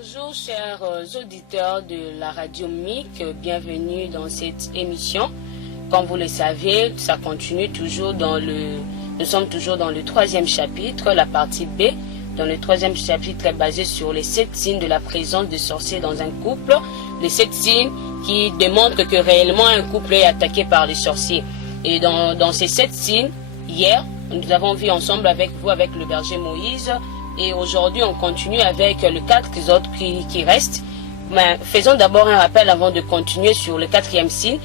Bonjour chers auditeurs de la radio MIC, bienvenue dans cette émission. Comme vous le savez, ça continue toujours nous sommes toujours dans le troisième chapitre, la partie B. Dans le troisième chapitre est basé sur les 7 signes de la présence de sorciers dans un couple. Les 7 signes qui démontrent que réellement un couple est attaqué par les sorciers. Et dans ces 7 signes, hier, nous avons vu ensemble avec vous, avec le berger Moïse. Et aujourd'hui, on continue avec les 4 autres qui restent. Mais faisons d'abord un rappel avant de continuer sur le 4e signe.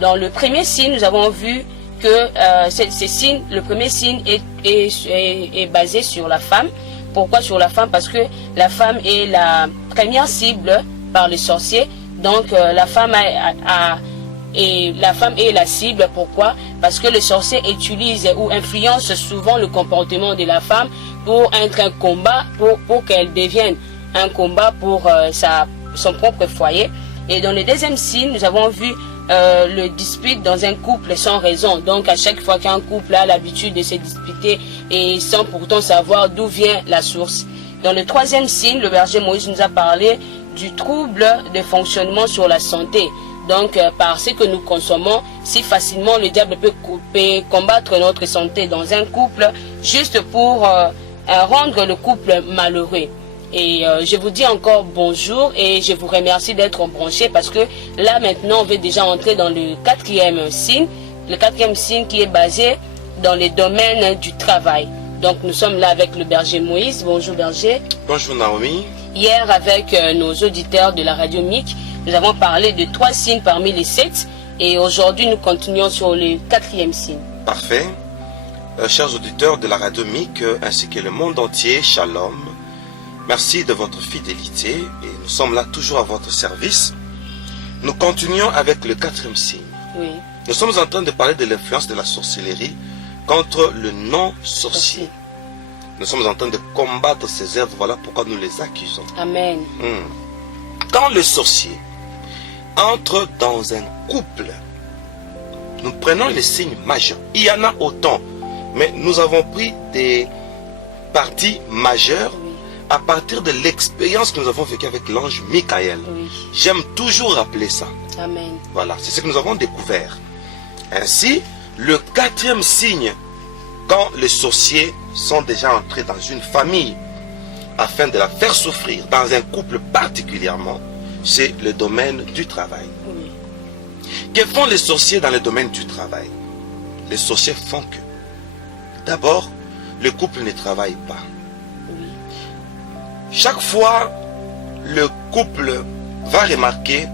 Dans le premier signe, nous avons vu que ces signes, le premier signe est basé sur la femme. Pourquoi sur la femme? Parce que la femme est la première cible par les sorciers. Donc la femme est la cible. Pourquoi? Parce que les sorciers utilisent ou influencent souvent le comportement de la femme pour être un combat, pour qu'elle devienne un combat pour son propre foyer. Et dans le deuxième signe, nous avons vu le dispute dans un couple sans raison. Donc à chaque fois qu'un couple a l'habitude de se disputer et sans pourtant savoir d'où vient la source. Dans le troisième signe, le berger Moïse nous a parlé du trouble de fonctionnement sur la santé. Donc par ce que nous consommons, si facilement le diable peut combattre notre santé dans un couple juste pour rendre le couple malheureux. Et je vous dis encore bonjour et je vous remercie d'être branchés parce que là maintenant on va déjà entrer dans le 4e signe. Le 4e signe qui est basé dans les domaines du travail. Donc nous sommes là avec le berger Moïse. Bonjour berger. Bonjour Naomi. Hier avec nos auditeurs de la radio MIC, nous avons parlé de 3 signes parmi les 7 et aujourd'hui nous continuons sur le 4e signe. Parfait. Chers auditeurs de la radio MIC ainsi que le monde entier, shalom. Merci de votre fidélité et nous sommes là toujours à votre service. Nous continuons avec le 4e signe. Oui. Nous sommes en train de parler de l'influence de la sorcellerie contre le non-sorcier. Nous sommes en train de combattre ces œuvres, voilà pourquoi nous les accusons. Amen. Quand le sorcier entre dans un couple, nous prenons les signes majeurs. Il y en a autant, mais nous avons pris des parties majeures à partir de l'expérience que nous avons vécue avec l'ange Michael. Oui. J'aime toujours rappeler ça. Amen. Voilà, c'est ce que nous avons découvert. Ainsi, le 4e signe, quand les sorciers sont déjà entrés dans une famille afin de la faire souffrir, dans un couple particulièrement, c'est le domaine du travail. Oui. Que font les sorciers dans le domaine du travail? Les sorciers font que, d'abord, le couple ne travaille pas. Oui. Chaque fois, le couple va remarquer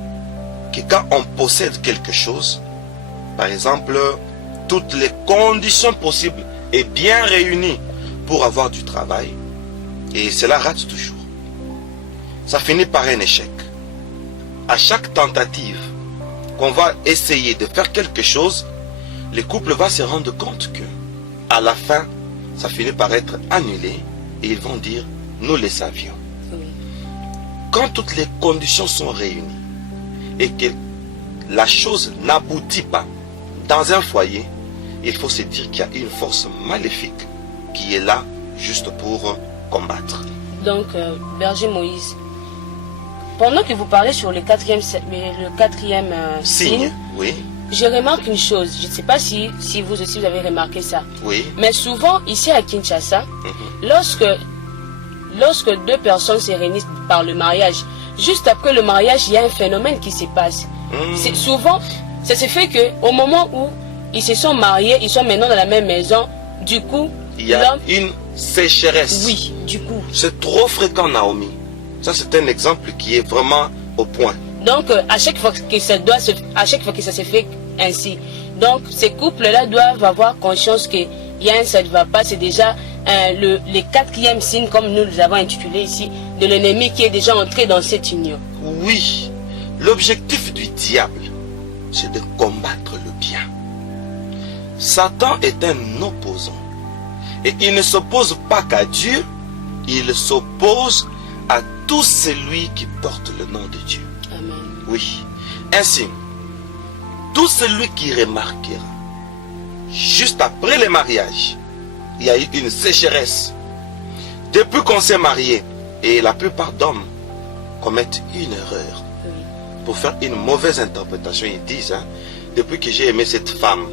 que quand on possède quelque chose, par exemple, toutes les conditions possibles est bien réunies pour avoir du travail, et cela rate toujours. Ça finit par un échec. À chaque tentative qu'on va essayer de faire quelque chose, le couple va se rendre compte que, à la fin, ça finit par être annulé, et ils vont dire, nous le savions. Oui. Quand toutes les conditions sont réunies, et que la chose n'aboutit pas dans un foyer, il faut se dire qu'il y a une force maléfique qui est là juste pour combattre. Donc, berger Moïse, pendant que vous parlez sur le 4e signe, Oui, je remarque une chose. Je ne sais pas si vous aussi vous avez remarqué ça. oui. Mais souvent, ici à Kinshasa, lorsque 2 personnes se réunissent par le mariage, juste après le mariage, il y a un phénomène qui se passe. C'est souvent, ça se fait qu'au moment où ils se sont mariés, ils sont maintenant dans la même maison, du coup, Il y a une sécheresse. Oui, du coup. C'est trop fréquent, Naomi. Ça, c'est un exemple qui est vraiment au point. Donc, à chaque fois que ça se fait ainsi, donc ces couples-là doivent avoir conscience qu'il y a ça ne va pas. C'est déjà le 4e signe, comme nous l'avons intitulé ici, de l'ennemi qui est déjà entré dans cette union. Oui, l'objectif du diable, c'est de combattre le bien. Satan est un opposant. Et il ne s'oppose pas qu'à Dieu, il s'oppose à tout celui qui porte le nom de Dieu. Amen. Oui. Ainsi, tout celui qui remarquera, juste après le mariage, il y a eu une sécheresse. Depuis qu'on s'est marié, et la plupart d'hommes commettent une erreur. Oui. Pour faire une mauvaise interprétation, ils disent, hein, depuis que j'ai aimé cette femme,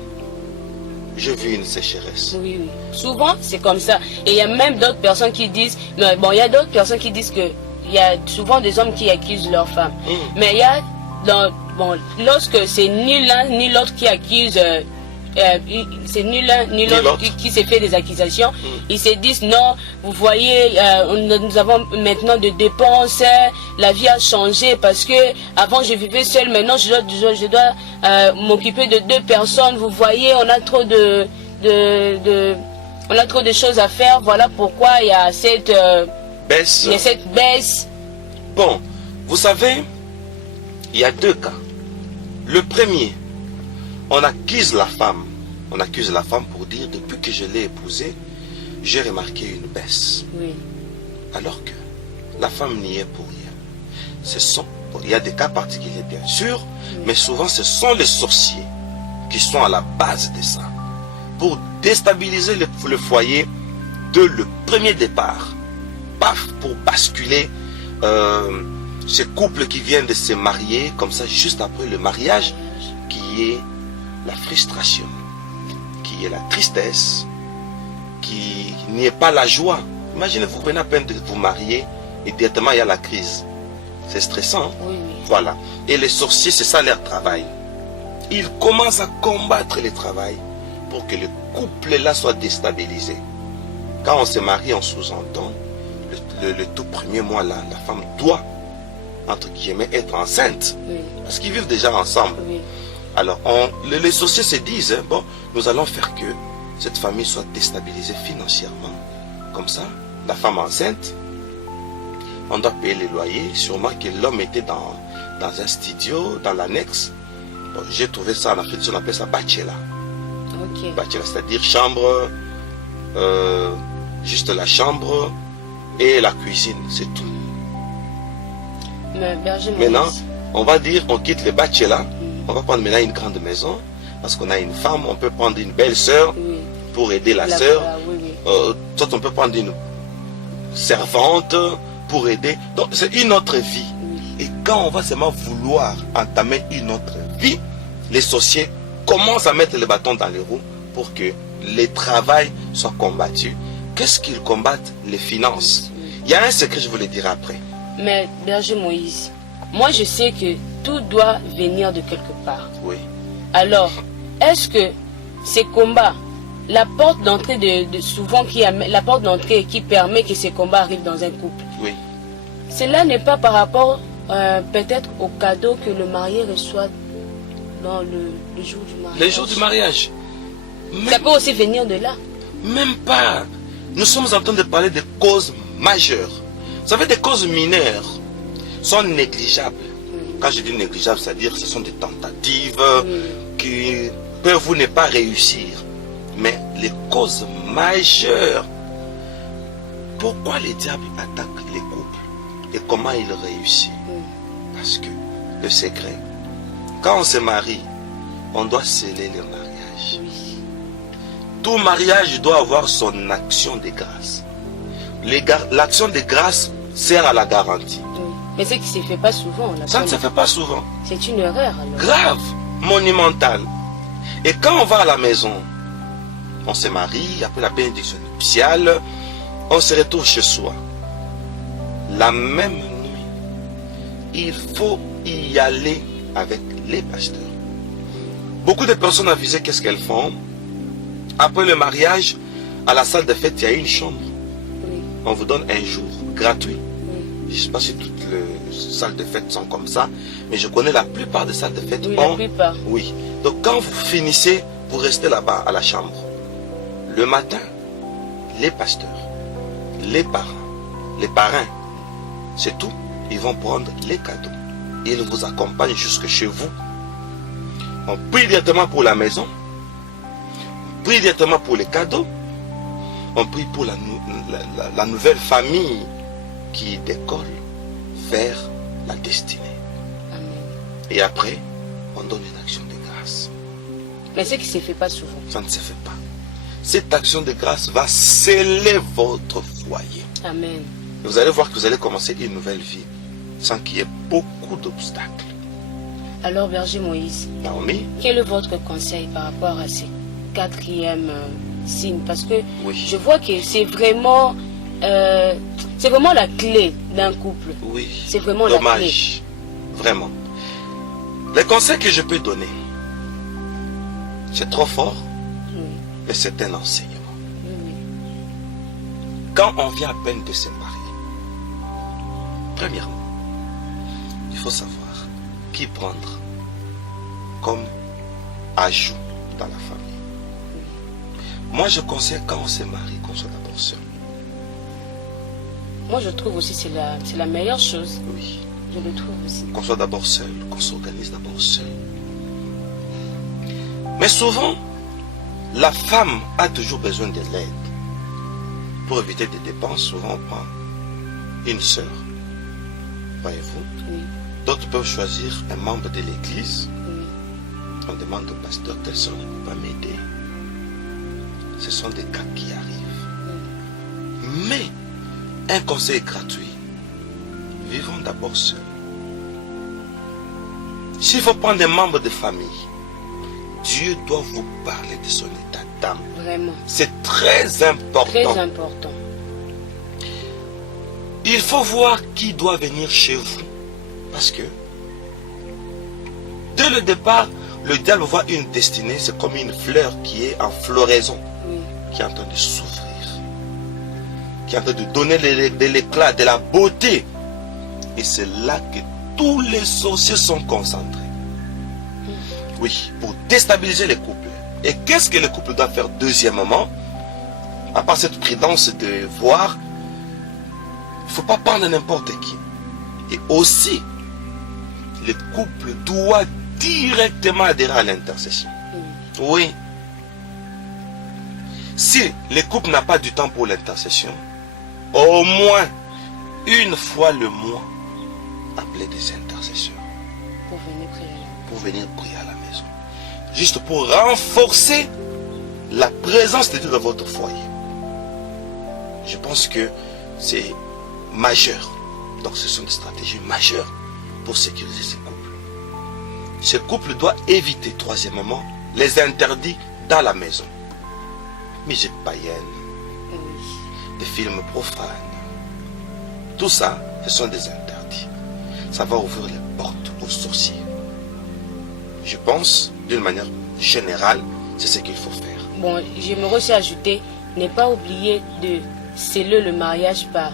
j'ai vu une sécheresse. Oui, oui. Souvent, c'est comme ça. Et il y a même d'autres personnes qui disent, mais bon, il y a d'autres personnes qui disent que il y a souvent des hommes qui accusent leur femme. Mais il y a, bon, lorsque c'est ni l'un ni l'autre qui accuse, c'est ni l'un ni l'autre qui s'est fait des accusations, ils se disent non, vous voyez, nous avons maintenant des dépenses, la vie a changé parce que avant je vivais seule, maintenant je dois m'occuper de 2 personnes, vous voyez, on a trop on a trop de choses à faire, voilà pourquoi il y a cette baisse. Il y a cette baisse. Bon, vous savez, il y a 2 cas. Le premier, on accuse la femme. On accuse la femme pour dire, depuis que je l'ai épousée, j'ai remarqué une baisse. Oui. Alors que la femme n'y est pour rien. Il y a des cas particuliers, bien sûr, mais souvent ce sont les sorciers qui sont à la base de ça. Pour déstabiliser le foyer de le premier départ. Paf, pour basculer ces couples qui viennent de se marier, comme ça, juste après le mariage, qui est la frustration, qui est la tristesse, qui n'y est pas la joie. Imaginez, vous prenez à peine de vous marier et directement il y a la crise. C'est stressant. Hein? Oui. Voilà. Et les sorciers, c'est ça leur travail. Ils commencent à combattre le travail pour que le couple-là soit déstabilisé. Quand on se marie, on sous-entend, le tout premier mois là, la femme doit, entre guillemets, être enceinte. Oui. Parce qu'ils vivent déjà ensemble. Oui. Alors, les sorciers se disent, hein, bon, nous allons faire que cette famille soit déstabilisée financièrement. Comme ça, la femme enceinte, on doit payer les loyers. Sûrement que l'homme était dans un studio, dans l'annexe. Bon, j'ai trouvé ça en Afrique, on appelle ça bachela. Ok. Bachela, c'est-à-dire chambre, juste la chambre et la cuisine, c'est tout. Mais Berger Maintenant, Moïse, on va dire, on quitte le bachela, on va prendre maintenant une grande maison, parce qu'on a une femme, on peut prendre une belle sœur oui. pour aider la sœur. Oui, oui. Soit on peut prendre une servante pour aider. Donc c'est une autre vie. Oui. Et quand on va seulement vouloir entamer une autre vie, les sorciers commencent à mettre les bâtons dans les roues pour que les travail soit combattu. Qu'est-ce qu'ils combattent? Les finances. Il y a un secret, je vous le dirai après. Mais Berger Moïse, moi je sais que tout doit venir de quelque part. Oui. Alors, est-ce que ces combats, la porte d'entrée la porte d'entrée qui permet que ces combats arrivent dans un couple, Oui. cela n'est pas par rapport peut-être au cadeau que le marié reçoit dans le jour du mariage. Les jours du mariage. Ça peut aussi venir de là. Même pas. Nous sommes en train de parler de causes majeures. Vous savez, des causes mineures sont négligeables. Quand je dis négligeable, c'est-à-dire que ce sont des tentatives qui peuvent vous ne pas réussir. Mais les causes majeures, pourquoi le diable attaque les couples et comment il réussit? Parce que le secret, quand on se marie, on doit sceller le mariage. Tout mariage doit avoir son action de grâce. L'action de grâce sert à la garantie. Mais ce qui ne se fait pas souvent. Ça ne se fait pas souvent. C'est une erreur alors. Grave, monumentale. Et quand on va à la maison, on se marie, après la bénédiction nuptiale, on se retrouve chez soi. La même nuit, il faut y aller avec les pasteurs. Beaucoup de personnes avisées, qu'est-ce qu'elles font? Après le mariage, à la salle de fête, il y a une chambre. Oui. On vous donne un jour gratuit. Oui. Je ne sais pas si toutes les salles de fête sont comme ça, mais je connais la plupart des salles de fête. Oui, la plupart. Oui. Donc quand vous finissez, vous restez là-bas à la chambre. Le matin, les pasteurs, les parrains, c'est tout. Ils vont prendre les cadeaux. Ils vous accompagnent jusque chez vous. On prie directement pour la maison. On prie directement pour les cadeaux. On prie pour la nouvelle famille qui décolle vers la destinée. Amen. Et après, on donne une action de grâce. Mais ce qui ne se fait pas souvent. Ça ne se fait pas. Cette action de grâce va sceller votre foyer. Amen. Vous allez voir que vous allez commencer une nouvelle vie sans qu'il y ait beaucoup d'obstacles. Alors, Berger Moïse, Naomi, quel est votre conseil par rapport à ces quatrième signes? Parce que oui, je vois que c'est vraiment la clé d'un couple. oui, C'est vraiment la clé. dommage, vraiment. Les conseils que je peux donner, c'est trop fort, Oui, mais c'est un enseignement. oui, oui. Quand on vient à peine de se marier, premièrement, il faut savoir qui prendre comme ajout dans la famille. Moi, je conseille quand on se marie qu'on soit d'abord seul. Moi, je trouve aussi que c'est la meilleure chose. Oui, Je le trouve aussi. qu'on soit d'abord seul, qu'on s'organise d'abord seul. Mais souvent, la femme a toujours besoin de l'aide. Pour éviter des dépenses, souvent on prend une sœur, voyez-vous. Oui, D'autres peuvent choisir un membre de l'église. oui, On demande au pasteur, telle sœur ne peut pas m'aider. Ce sont des cas qui arrivent. Mais, un conseil gratuit. Vivons d'abord seuls. S'il faut prendre un membre de famille, Dieu doit vous parler de son état d'âme. vraiment. C'est très important. Très important. Il faut voir qui doit venir chez vous. Parce que, dès le départ, le diable voit une destinée, c'est comme une fleur qui est en floraison, Oui, qui est en train de s'ouvrir, qui est en train de donner de l'éclat, de la beauté. Et c'est là que tous les sorciers sont concentrés. Oui, pour déstabiliser les couples. Et qu'est-ce que le couple doit faire deuxièmement? À part cette prudence de voir, il ne faut pas prendre n'importe qui. Et aussi, le couple doit directement adhérer à l'intercession. Oui. Si le couple n'a pas du temps pour l'intercession, au moins une fois le mois, appelez des intercesseurs pour venir prier. pour venir prier à la maison. Juste pour renforcer la présence de Dieu dans votre foyer. Je pense que c'est majeur. Donc ce sont des stratégies majeures pour sécuriser ces couples. Ce couple doit éviter, troisièmement, les interdits dans la maison. Musique païenne, Oui, des films profanes. Tout ça, ce sont des interdits. Ça va ouvrir les portes aux sorciers. Je pense, d'une manière générale, c'est ce qu'il faut faire. bon, j'aimerais aussi ajouter, ne pas oublier de sceller le mariage par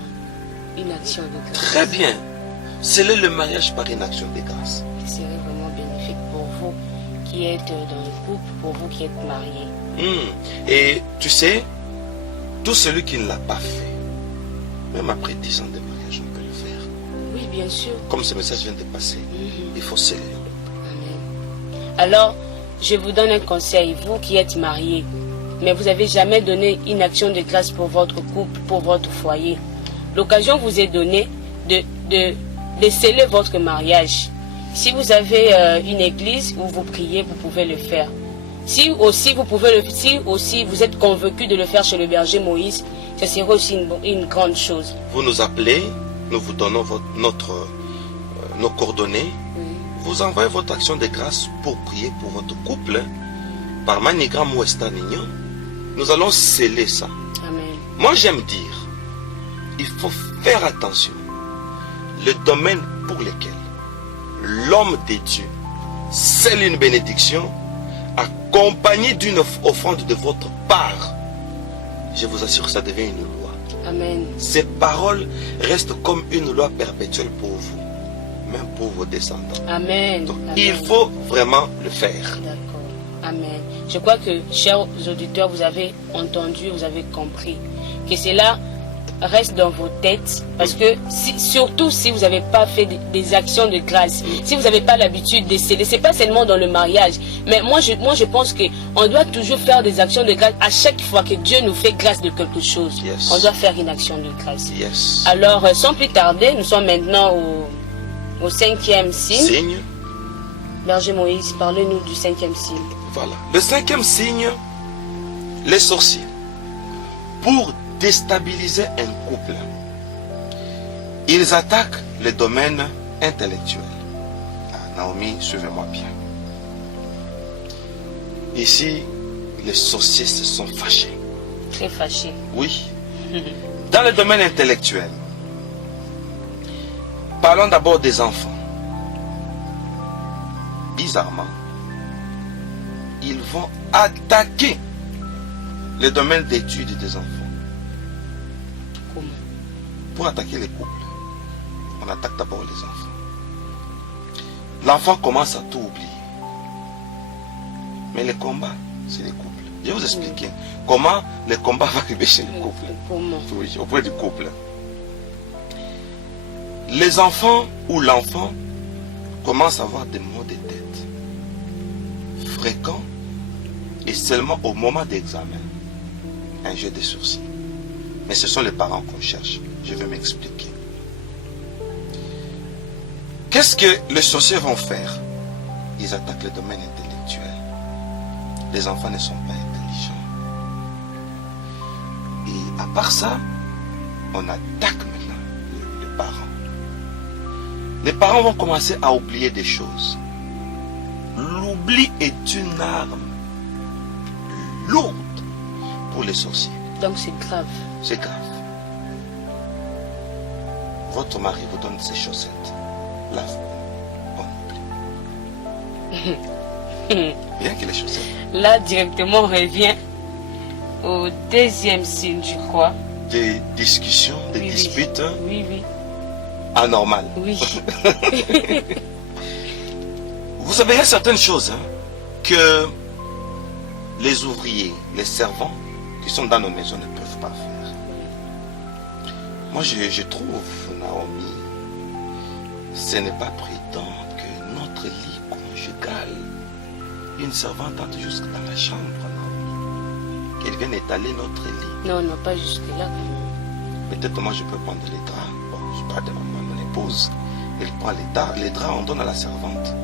une action de grâce. Très bien. Sceller le mariage par une action de grâce. Ce serait vraiment bénéfique pour vous qui êtes dans le couple, pour vous qui êtes mariés. Et tu sais, tout celui qui ne l'a pas fait, même après 10 ans de mariage, on peut le faire. Oui, bien sûr. Comme ce message vient de passer, il faut sceller. Amen. Alors, je vous donne un conseil, vous qui êtes mariés, mais vous n'avez jamais donné une action de grâce pour votre couple, pour votre foyer. L'occasion vous est donnée de sceller votre mariage. Si vous avez une église où vous priez, vous pouvez le faire. Si aussi vous êtes convaincu de le faire chez le berger Moïse, ce serait aussi une grande chose. Vous nous appelez, nous vous donnons nos coordonnées. Oui. Vous envoyez votre action de grâce pour prier pour votre couple. Par Manigram ou Estanignon, nous allons sceller ça. Amen. Moi j'aime dire, il faut faire attention. Le domaine pour lequel l'homme de Dieu scelle une bénédiction, accompagné d'une offrande de votre part, je vous assure que ça devient une loi. Amen. Ces paroles restent comme une loi perpétuelle pour vous, même pour vos descendants. Amen. Donc, Amen. il faut vraiment le faire. D'accord. Amen. Je crois que, chers auditeurs, vous avez entendu, vous avez compris que cela reste dans vos têtes. Parce que, surtout si vous n'avez pas fait des actions de grâce, si vous n'avez pas l'habitude de sceller, c'est pas seulement dans le mariage. Mais moi, je pense qu'on doit toujours faire des actions de grâce à chaque fois que Dieu nous fait grâce de quelque chose. Yes. On doit faire une action de grâce. Yes. Alors, sans plus tarder, nous sommes maintenant au 5e signe. Signe. Berger Moïse, parlez-nous du 5e signe. Voilà. Le 5e signe, les sorciers. Pour déstabiliser un couple, ils attaquent le domaine intellectuel. Ah, Naomi, suivez-moi bien. Ici, les sorciers se sont fâchés. Très fâché. Oui. Dans le domaine intellectuel, parlons d'abord des enfants. Bizarrement, ils vont attaquer le domaine d'études des enfants. Comment? Pour attaquer les couples, on attaque d'abord les enfants. L'enfant commence à tout oublier. Mais les combats, c'est les couples. Je vais vous expliquer comment le combat va arriver chez les couples. Comment? Oui, auprès du couple. Les enfants ou l'enfant commence à avoir des maux de tête fréquents et seulement au moment d'examen, un jet de sourcils. Mais ce sont les parents qu'on cherche. Je vais m'expliquer. Qu'est-ce que les sorciers vont faire? Ils attaquent le domaine intellectuel. Les enfants ne sont pas intelligents. Et à part ça, on attaque maintenant les parents. Les parents vont commencer à oublier des choses. L'oubli est une arme lourde pour les sorciers. Donc c'est grave. C'est grave. Votre mari vous donne ses chaussettes. Là, on oublie. Rien que les chaussettes. Là, directement, on revient au deuxième signe, je crois. Des discussions, des Oui, oui. disputes Oui, oui. anormales. Oui. Vous savez, il y a certaines choses que les ouvriers, les servants qui sont dans nos maisons ne peuvent pas faire. Moi, je trouve, Naomi, ce n'est pas prudent que notre lit conjugal, une servante entre jusque dans la chambre, Naomi, qu'elle vienne étaler notre lit. Non, non, pas jusque-là. Peut-être moi je peux prendre les draps. Bon, je parle de mon épouse. Elle prend les draps, on donne à la servante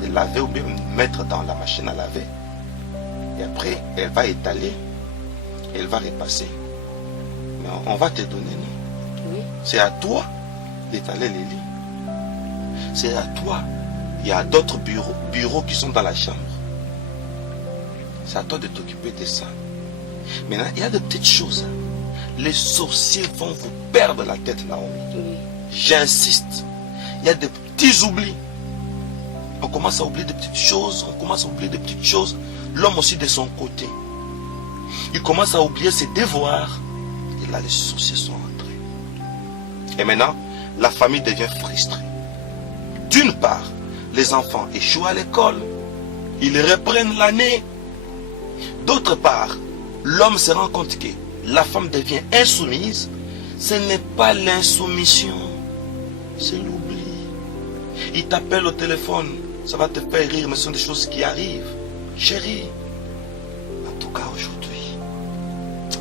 de laver ou bien mettre dans la machine à laver. Et après, elle va étaler, elle va repasser. Mais on va te donner, non? Oui. C'est à toi d'étaler les lits. C'est à toi. Il y a d'autres bureaux qui sont dans la chambre. C'est à toi de t'occuper de ça. Maintenant, il y a de petites choses. Les sorciers vont vous perdre la tête, Naomi. Oui. J'insiste. Il y a des petits oublis. On commence à oublier des petites choses. On commence à oublier des petites choses. L'homme aussi de son côté. Il commence à oublier ses devoirs. Et là, les sorciers sont entrés. Et maintenant, la famille devient frustrée. D'une part, les enfants échouent à l'école. Ils reprennent l'année. D'autre part, l'homme se rend compte que la femme devient insoumise. Ce n'est pas l'insoumission, c'est l'oubli. Il t'appelle au téléphone, ça va te faire rire, mais ce sont des choses qui arrivent. Chérie, en tout cas aujourd'hui,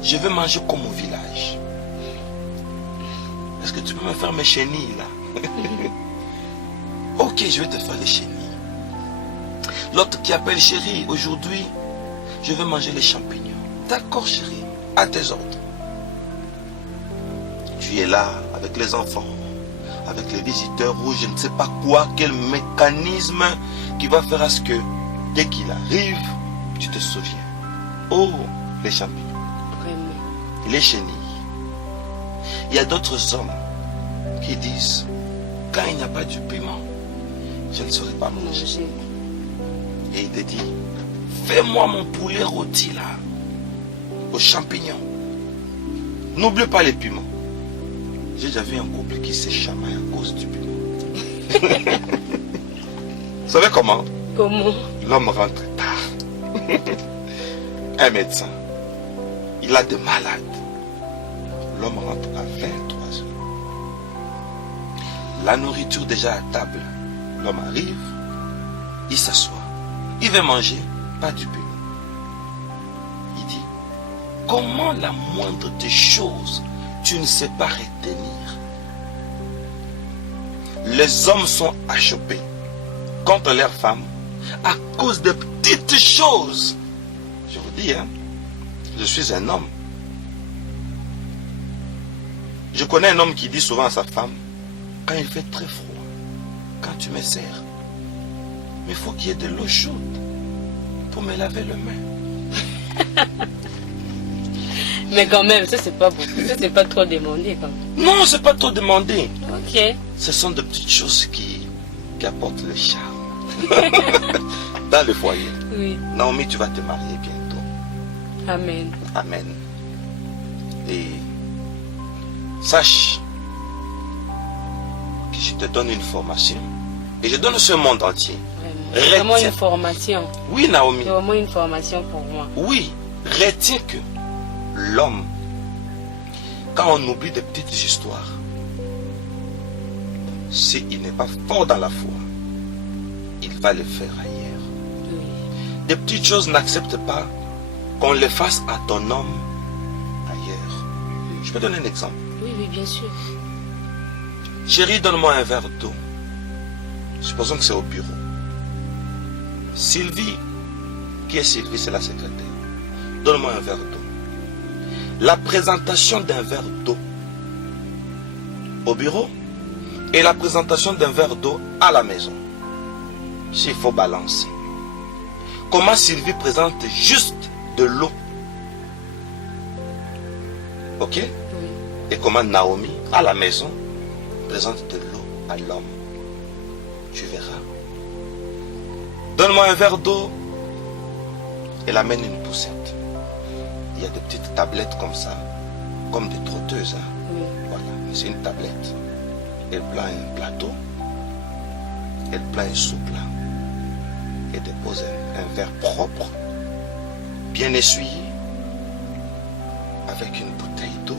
je vais manger comme au village. Est-ce que tu peux me faire mes chenilles là? Ok, je vais te faire les chenilles. L'autre qui appelle chérie, aujourd'hui, je vais manger les champignons. D'accord chérie, à tes ordres. Tu es là avec les enfants, avec les visiteurs ou je ne sais pas quoi, quel mécanisme qui va faire à ce que dès qu'il arrive, tu te souviens. Oh, les champignons, Vraiment. les chenilles. Il y a d'autres hommes qui disent, quand il n'y a pas du piment, je ne saurais pas manger. Manger. Et il te dit, fais-moi mon poulet rôti là, aux champignons. N'oublie pas les piments. J'ai déjà vu un couple qui s'est chamaillé à cause du piment. Vous savez comment? Comment? L'homme rentre tard. Un médecin. Il a des malades. L'homme rentre à 23 heures. La nourriture déjà à table. L'homme arrive. Il s'assoit. Il veut manger. Pas du piment. Il dit, comment la moindre des choses tu ne sais pas retenir? Les hommes sont achoppés contre leurs femmes à cause de petites choses. Je vous dis, je suis un homme. Je connais un homme qui dit souvent à sa femme, quand il fait très froid, quand tu me sers, mais il faut qu'il y ait de l'eau chaude pour me laver les mains. Mais quand même, ça c'est pas beaucoup. Ça c'est pas trop demandé quand même. Non, c'est pas trop demandé. Ok. Ce sont de petites choses qui apportent le charme dans le foyer. Oui. Naomi, tu vas te marier bientôt. Amen. Amen. Et sache que je te donne une formation et je donne ce monde entier. Vraiment. C'est vraiment Retiens. une formation. Oui, Naomi. C'est vraiment une formation pour moi. Oui, retiens que l'homme, quand on oublie des petites histoires, s'il n'est pas fort dans la foi, il va le faire ailleurs. Oui. Des petites choses n'acceptent pas qu'on les fasse à ton homme ailleurs. Je peux donner un exemple. Oui, oui, bien sûr. Chérie, donne-moi un verre d'eau. Supposons que c'est au bureau. Sylvie, qui est Sylvie, c'est la secrétaire. Donne-moi un verre d'eau. La présentation d'un verre d'eau au bureau et la présentation d'un verre d'eau à la maison. S'il faut balancer. Comment Sylvie présente juste de l'eau? Ok? Oui. Et comment Naomi, à la maison, présente de l'eau à l'homme. Tu verras. Donne-moi un verre d'eau. Elle amène une poussette. Il y a des petites tablettes comme ça, comme des trotteuses. Hein. Oui. Voilà, c'est une tablette. Elle prend un plateau, elle prend un sous-plat et dépose un verre propre, bien essuyé, avec une bouteille d'eau,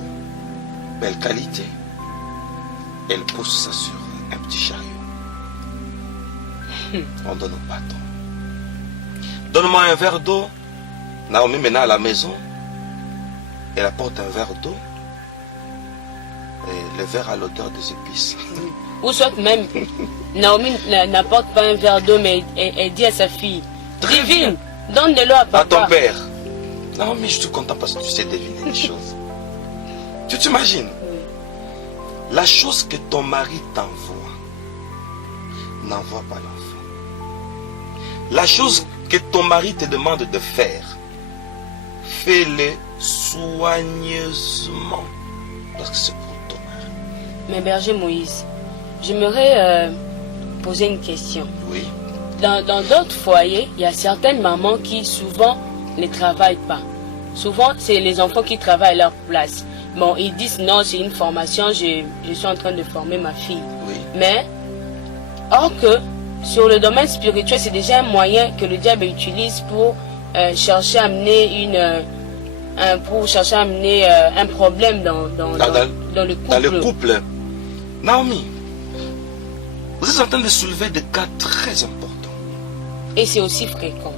belle qualité. Elle pousse ça sur un petit chariot. On donne au patron. Donne-moi un verre d'eau. Naomi maintenant à la maison, elle apporte un verre d'eau. Et le verre a l'odeur des épices. Ou soit même, Naomi n'apporte pas un verre d'eau, mais elle dit à sa fille, Très Divine, donne de l'eau à À ton papa. père. Naomi, je suis content parce que tu sais deviner les choses. Tu t'imagines? Oui. La chose que ton mari t'envoie, n'envoie pas l'enfant. La chose que ton mari te demande de faire, fais-le soigneusement. Parce que c'est pour ton mari. Mais berger Moïse, j'aimerais poser une question. Oui. Dans d'autres foyers, il y a certaines mamans qui souvent ne travaillent pas. Souvent, c'est les enfants qui travaillent à leur place. Bon, ils disent non, c'est une formation, je suis en train de former ma fille. Oui. Mais, or que sur le domaine spirituel, c'est déjà un moyen que le diable utilise pour chercher à amener un problème dans le couple. Dans le couple. Naomi, vous êtes en train de soulever des cas très importants. Et c'est aussi fréquent.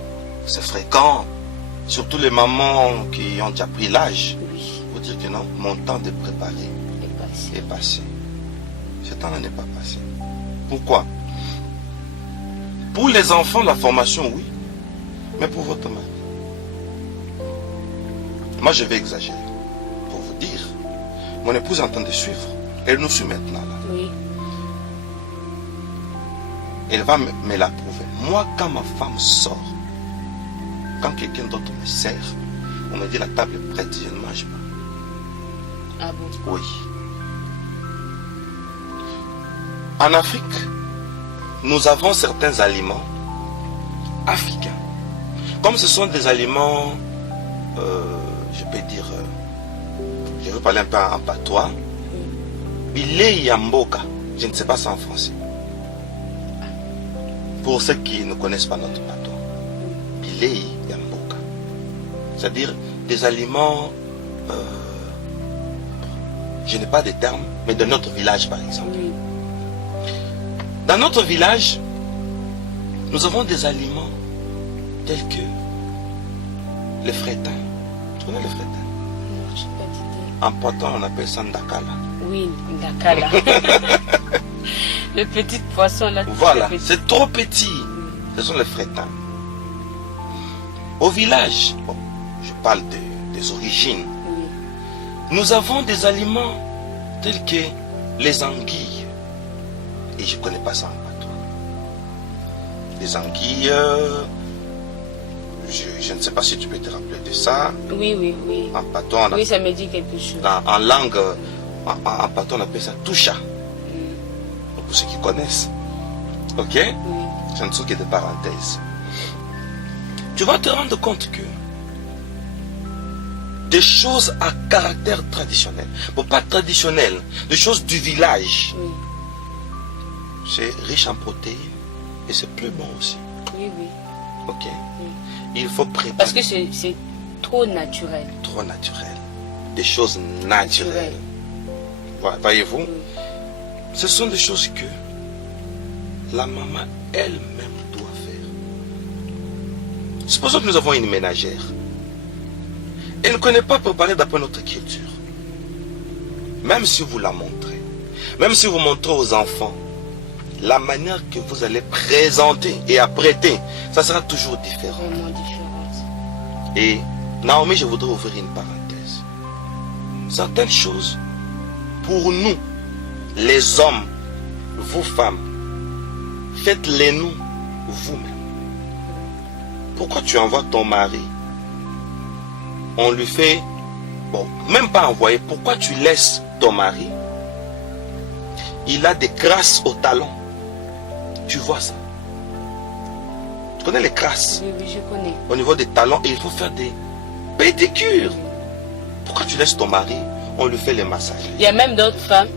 C'est fréquent. Surtout les mamans qui ont déjà pris l'âge. Oui, Pour dire que non, mon temps de préparer c'est passé. est passé. Ce temps-là n'est pas passé. Pourquoi? Pour les enfants, la formation, oui. Mais pour votre mari. Moi, je vais exagérer. Pour vous dire, mon épouse est en train de suivre. Elle nous suit maintenant. Là. Oui, Elle va me l'approuver. Moi, quand ma femme sort, quand quelqu'un d'autre me sert, on me dit la table est prête, je ne mange pas. ah bon. Oui. En Afrique, nous avons certains aliments africains. Comme ce sont des aliments, je peux dire, je vais parler un peu en patois, bilei yamboka, je ne sais pas ça en français. Pour ceux qui ne connaissent pas notre patois, bilei yamboka, c'est-à-dire des aliments, je n'ai pas de termes, mais de notre village par exemple. Oui. Dans notre village, nous avons des aliments tels que le frétin. Tu connais le frétin? Non, je sais pas d'idée. En poiton, on appelle ça ndakala. Oui, Dakala. Le petit poisson là. Voilà, très petit. c'est trop petit. Ce sont les frétins. Au village, bon, je parle des origines, Oui. nous avons des aliments tels que les anguilles. Et je ne connais pas ça en patois. des anguilles. Je ne sais pas si tu peux te rappeler de ça. Oui, oui, oui. En patois, Oui, ça me dit quelque chose. En langue, en patois, on appelle ça toucha. Pour ceux qui connaissent. Ok? Oui. Je ne sais que des parenthèses. Tu vas te rendre compte que des choses à caractère traditionnel, bon, pas traditionnel, des choses du village, Oui, c'est riche en protéines et c'est plus bon aussi. oui, oui. Ok? Oui. Il faut préparer. Parce que c'est trop naturel. Trop naturel. Des choses naturelles. Voyez-vous? Oui. Ce sont des choses que la maman elle-même doit faire. Supposons que nous avons une ménagère. Elle ne connaît pas préparer d'après notre culture. Même si vous la montrez, même si vous montrez aux enfants, la manière que vous allez présenter et apprêter, ça sera toujours différent. Vraiment différente. Et Naomi, je voudrais ouvrir une parenthèse. Certaines choses, pour nous, les hommes, vous femmes, faites-les nous vous-même. Pourquoi tu envoies ton mari? On lui fait, bon, même pas envoyer, pourquoi tu laisses ton mari? Il a des crasses au talon. Tu vois ça? Tu connais les crasses? Oui, oui, je connais. Au niveau des talons, et il faut faire des pédicures. Pourquoi tu laisses ton mari? On lui fait les massages. Il y a même d'autres femmes,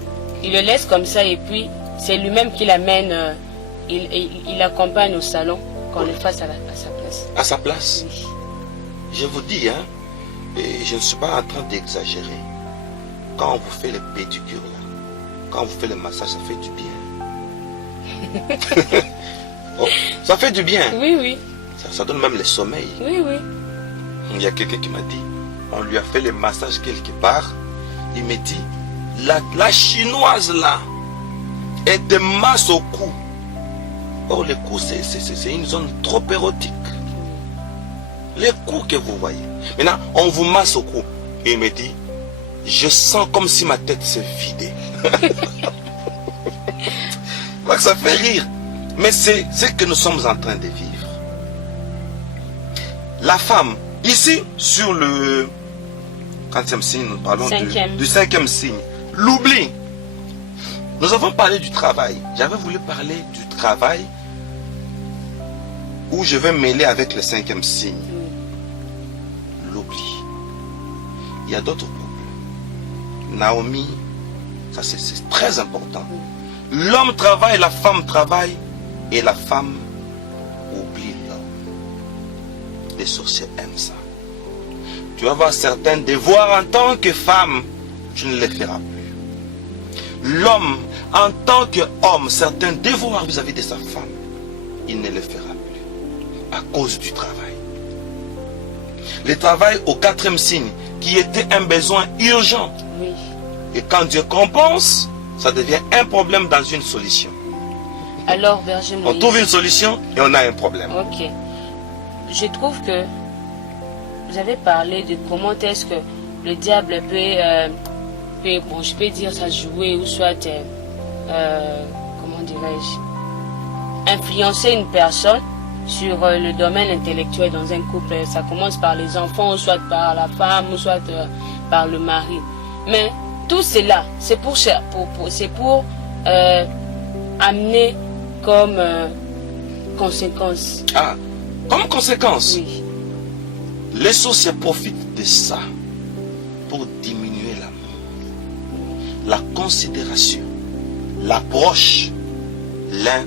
il le laisse comme ça et puis c'est lui-même qui l'amène, il l'accompagne au salon qu'on le fasse à sa place. À sa place. Oui. Je vous dis, hein, et je ne suis pas en train d'exagérer. Quand on vous fait les pédicures là, quand on vous fait les massages, ça fait du bien. Oh, ça fait du bien. Oui, oui. Ça donne même le sommeil. Oui, oui. Il y a quelqu'un qui m'a dit, on lui a fait les massages quelque part. Il me dit, la chinoise là, était masse au cou. Or le cou, c'est une zone trop érotique. Les coups que vous voyez. Maintenant, on vous masse au cou. Et il me dit, je sens comme si ma tête s'est vidée. Je crois que ça fait rire. Mais c'est ce que nous sommes en train de vivre. La femme, ici, sur le 40e signe, nous parlons du 5e signe. L'oubli. Nous avons parlé du travail. J'avais voulu parler du travail où je vais mêler avec le 5e signe. L'oubli. Il y a d'autres couples. Naomi, ça c'est très important. L'homme travaille, la femme travaille et la femme oublie l'homme. Les sorciers aiment ça. Tu vas avoir certains devoirs en tant que femme, tu ne les feras plus. L'homme, en tant qu'homme, certains devoirs vis-à-vis de sa femme, il ne les fera plus à cause du travail. Le travail au 4e signe, qui était un besoin urgent. Oui. Et quand Dieu compense, ça devient un problème dans une solution. Alors, Berger On Moïse. trouve une solution et on a un problème. Ok. Je trouve que vous avez parlé de comment est-ce que le diable peut, bon, je peux dire ça, jouer ou soit, comment dirais-je, influencer une personne sur le domaine intellectuel dans un couple. Ça commence par les enfants, ou soit par la femme, ou soit par le mari. Mais tout cela, c'est pour amener comme conséquence. Ah, comme conséquence, Oui. les sorciers profitent de ça pour diminuer l'amour, la considération, l'approche l'un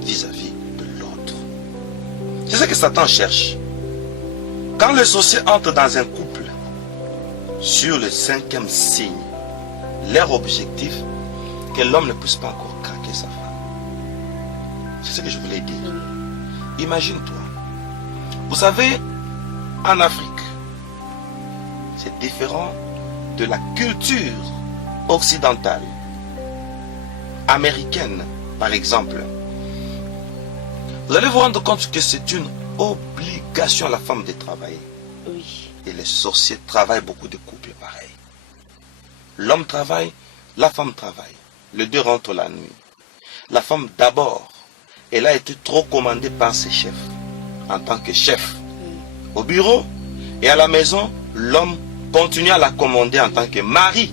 vis-à-vis de l'autre. C'est ce que Satan cherche. Quand les sorciers entrent dans un couple, sur le 5e signe, leur objectif, que l'homme ne puisse pas encore craquer sa femme. C'est ce que je voulais dire. Imagine-toi. Vous savez, en Afrique, c'est différent de la culture occidentale, américaine, par exemple. Vous allez vous rendre compte que c'est une obligation à la femme de travailler. Oui. Et les sorciers travaillent beaucoup de couples pareils. L'homme travaille, la femme travaille. Les deux rentrent la nuit. La femme d'abord elle a été trop commandée par ses chefs, en tant que chef. Au bureau et à la maison, l'homme continue à la commander en tant que mari.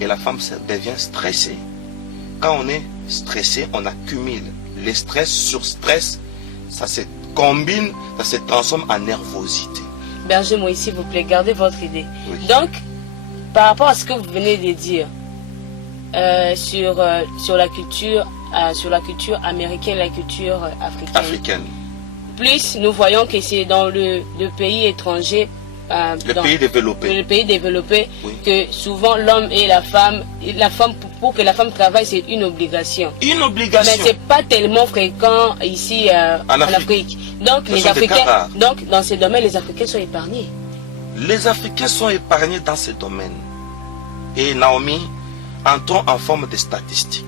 Et la femme devient stressée. Quand on est stressé, on accumule les stress sur stress. Ça se combine, ça se transforme en nervosité. Berger Moïse, s'il vous plaît, gardez votre idée. Oui. Donc, par rapport à ce que vous venez de dire sur la culture américaine, la culture africaine. Plus nous voyons que c'est dans le pays étranger, le pays développé, oui. que souvent l'homme et la femme, pour que la femme travaille, c'est une obligation. Une obligation. Mais c'est pas tellement fréquent ici en Afrique. Donc les Africains, donc dans ces domaines, les Africains sont épargnés. Les Africains sont épargnés dans ces domaines. Et Naomi, entrons en forme de statistiques.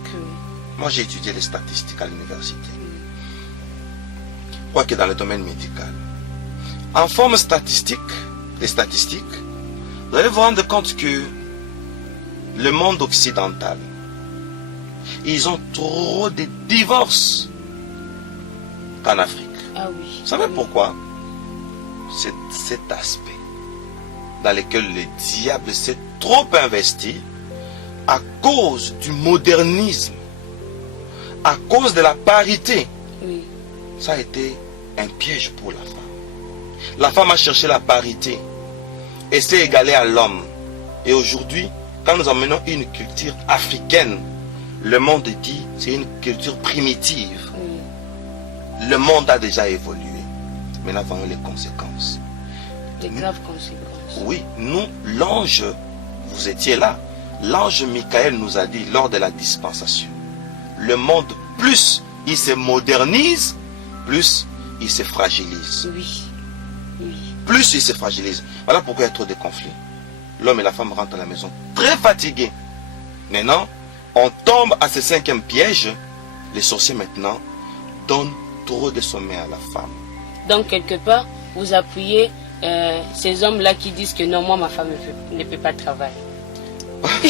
Moi, j'ai étudié les statistiques à l'université. Quoique dans le domaine médical. En forme statistique, les statistiques, vous allez vous rendre compte que le monde occidental, ils ont trop de divorces qu'en Afrique. Ah oui. Vous savez pourquoi? C'est cet aspect dans lequel le diable s'est trop investi à cause du modernisme, à cause de la parité. Oui. Ça a été un piège pour la femme. La femme a cherché la parité et s'est égalée à l'homme. Et aujourd'hui, quand nous emmenons une culture africaine, le monde dit c'est une culture primitive. Oui. Le monde a déjà évolué. Maintenant, voyons les conséquences. Des graves conséquences. Oui, nous, l'ange, vous étiez là. L'ange Michael nous a dit lors de la dispensation, le monde, plus il se modernise, plus il se fragilise. Oui. Oui. Plus il se fragilise. Voilà pourquoi il y a trop de conflits. L'homme et la femme rentrent à la maison très fatigués. Maintenant, on tombe à ce 5e piège. Les sorciers maintenant donnent trop de sommeil à la femme. Donc, quelque part, vous appuyez ces hommes-là qui disent que non, moi, ma femme ne peut pas travailler.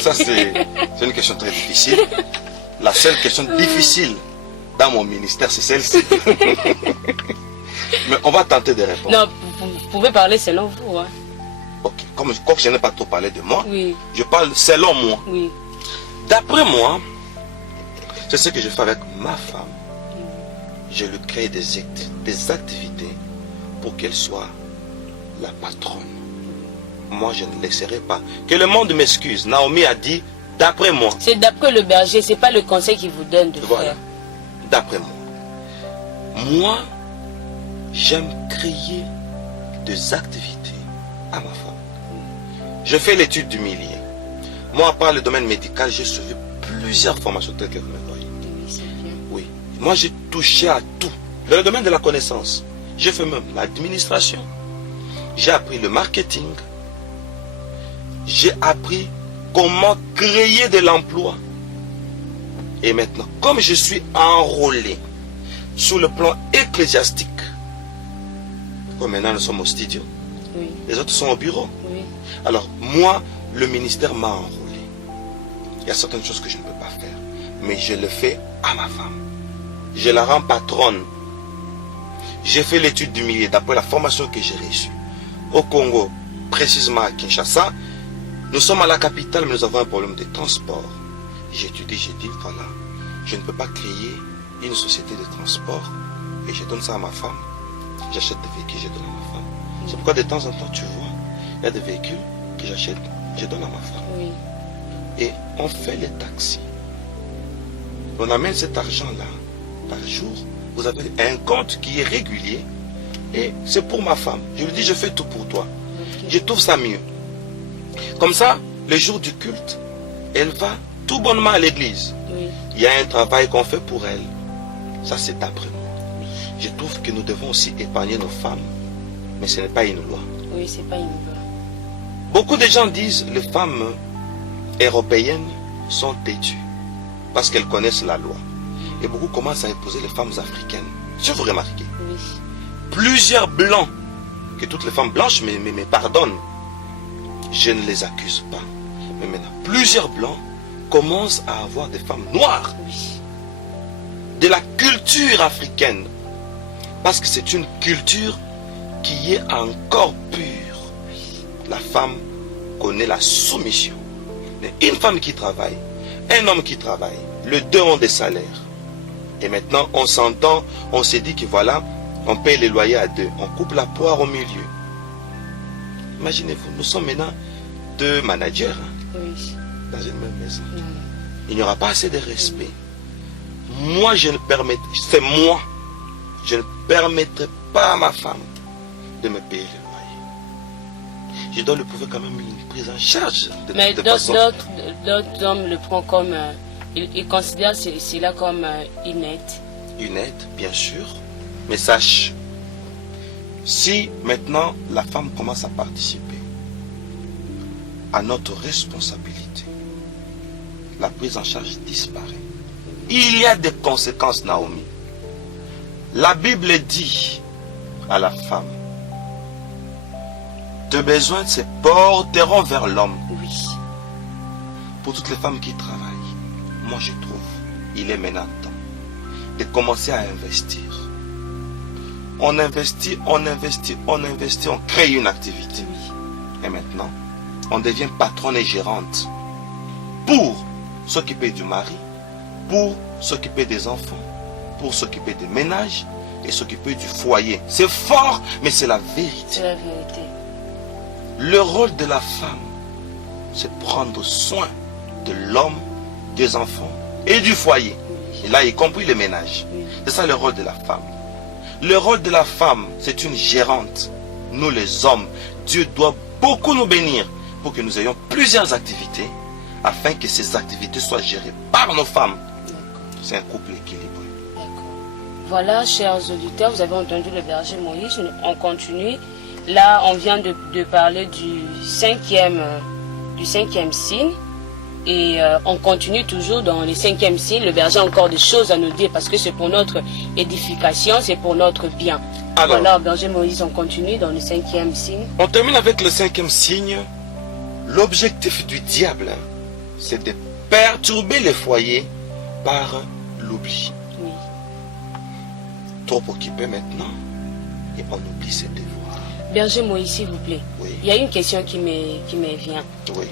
Ça, c'est une question très difficile. La seule question difficile dans mon ministère, c'est celle-ci. Mais on va tenter de répondre. Non, vous pouvez parler selon vous. Hein. Ok, comme je n'ai pas trop parlé de moi, Oui. je parle selon moi. Oui. D'après moi, c'est ce que je fais avec ma femme. Je lui crée des activités pour qu'elle soit la patronne. Moi, je ne laisserai pas. Que le monde m'excuse. Naomi a dit, d'après moi. C'est d'après le berger, c'est pas le conseil qu'il vous donne de Voilà. faire. D'après moi. Moi, j'aime créer des activités à ma femme. Je fais l'étude du milieu. Moi, à part le domaine médical, j'ai suivi plusieurs formations telles que vous me voyez. Oui, c'est bien. Oui. Moi, j'ai touché à tout. Dans le domaine de la connaissance, j'ai fait même l'administration. J'ai appris le marketing. J'ai appris comment créer de l'emploi. Et maintenant, comme je suis enrôlé sur le plan ecclésiastique, comme maintenant nous sommes au studio, Oui. les autres sont au bureau. Oui. Alors, moi, le ministère m'a enrôlé. Il y a certaines choses que je ne peux pas faire, mais je le fais à ma femme. Je la rends patronne. J'ai fait l'étude du milieu d'après la formation que j'ai reçue. Au Congo, précisément à Kinshasa, nous sommes à la capitale, mais nous avons un problème de transport. J'ai étudié, j'ai dit, voilà, je ne peux pas créer une société de transport et je donne ça à ma femme. J'achète des véhicules, je donne à ma femme. C'est pourquoi de temps en temps, tu vois, il y a des véhicules que j'achète, je donne à ma femme. Oui. Et on fait les taxis. On amène cet argent-là par jour. Vous avez un compte qui est régulier et c'est pour ma femme. Je lui dis, je fais tout pour toi. Okay. Je trouve ça mieux. Comme ça, le jour du culte, elle va tout bonnement à l'église. Oui. Il y a un travail qu'on fait pour elle. Ça, c'est d'après moi. Je trouve que nous devons aussi épargner nos femmes. Mais ce n'est pas une loi. Oui, c'est pas une loi. Beaucoup de gens disent que les femmes européennes sont têtues parce qu'elles connaissent la loi. Et beaucoup commencent à épouser les femmes africaines. Si vous remarquez, Oui. plusieurs blancs, que toutes les femmes blanches me pardonnent, je ne les accuse pas. Mais maintenant, plusieurs blancs commencent à avoir des femmes noires. Oui. de la culture africaine. Parce que c'est une culture qui est encore pure. La femme connaît la soumission. Mais une femme qui travaille, un homme qui travaille, les deux ont des salaires. Et maintenant, on s'entend, on s'est dit que voilà, on paye les loyers à deux. On coupe la poire au milieu. Imaginez-vous, nous sommes maintenant deux managers dans une même maison. Il n'y aura pas assez de respect. Moi, je ne permettrai pas à ma femme de me payer le loyer. Je dois lui prouver quand même une prise en charge. Mais d'autres hommes le prennent comme... ils considèrent cela comme une aide. Une aide, bien sûr. Mais sache, si maintenant la femme commence à participer à notre responsabilité, la prise en charge disparaît. Il y a des conséquences, Naomi. La Bible dit à la femme, tes besoins se porteront vers l'homme. Oui. Pour toutes les femmes qui travaillent, moi je trouve, il est maintenant temps de commencer à investir. On investit, on investit, on investit, on crée une activité. Oui. Et maintenant, on devient patronne et gérante pour s'occuper du mari, pour s'occuper des enfants, pour s'occuper des ménages et s'occuper du foyer. C'est fort, mais c'est la vérité. C'est la vérité. Le rôle de la femme, c'est prendre soin de l'homme, des enfants et du foyer. Et là, y compris le ménage. C'est ça le rôle de la femme. Le rôle de la femme, c'est une gérante. Nous les hommes, Dieu doit beaucoup nous bénir pour que nous ayons plusieurs activités afin que ces activités soient gérées par nos femmes. C'est un couple équilibré. Voilà, chers auditeurs, vous avez entendu le berger Moïse. On continue. Là, on vient de parler du cinquième signe. Et on continue toujours dans le cinquième signe. Le berger a encore des choses à nous dire parce que c'est pour notre édification, c'est pour notre bien. Alors, voilà, berger Moïse, on continue dans le cinquième signe. On termine avec le cinquième signe. L'objectif du diable, c'est de perturber les foyers par l'oubli. Oui. Trop occupé maintenant et on oublie ses devoirs. Berger Moïse, s'il vous plaît. Oui. Il y a une question qui me vient. Oui.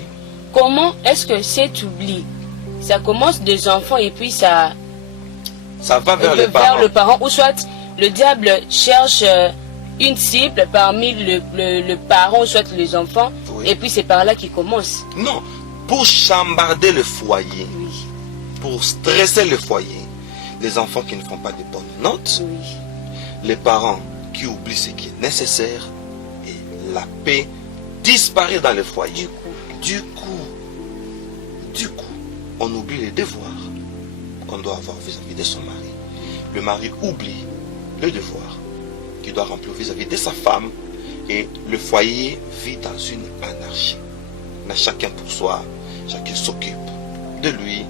Comment est-ce que cet oubli, ça commence des enfants et puis ça va vers les parents. Vers le parent, ou soit le diable cherche une cible parmi le parent, soit les enfants, Oui. et puis c'est par là qu'il commence. Non, pour chambarder le foyer, Oui. pour stresser le foyer, les enfants qui ne font pas de bonnes notes, Oui. les parents qui oublient ce qui est nécessaire, et la paix disparaît dans le foyer. Du coup, on oublie les devoirs qu'on doit avoir vis-à-vis de son mari. Le mari oublie le devoir qu'il doit remplir vis-à-vis de sa femme et le foyer vit dans une anarchie. On a chacun pour soi, chacun s'occupe de lui.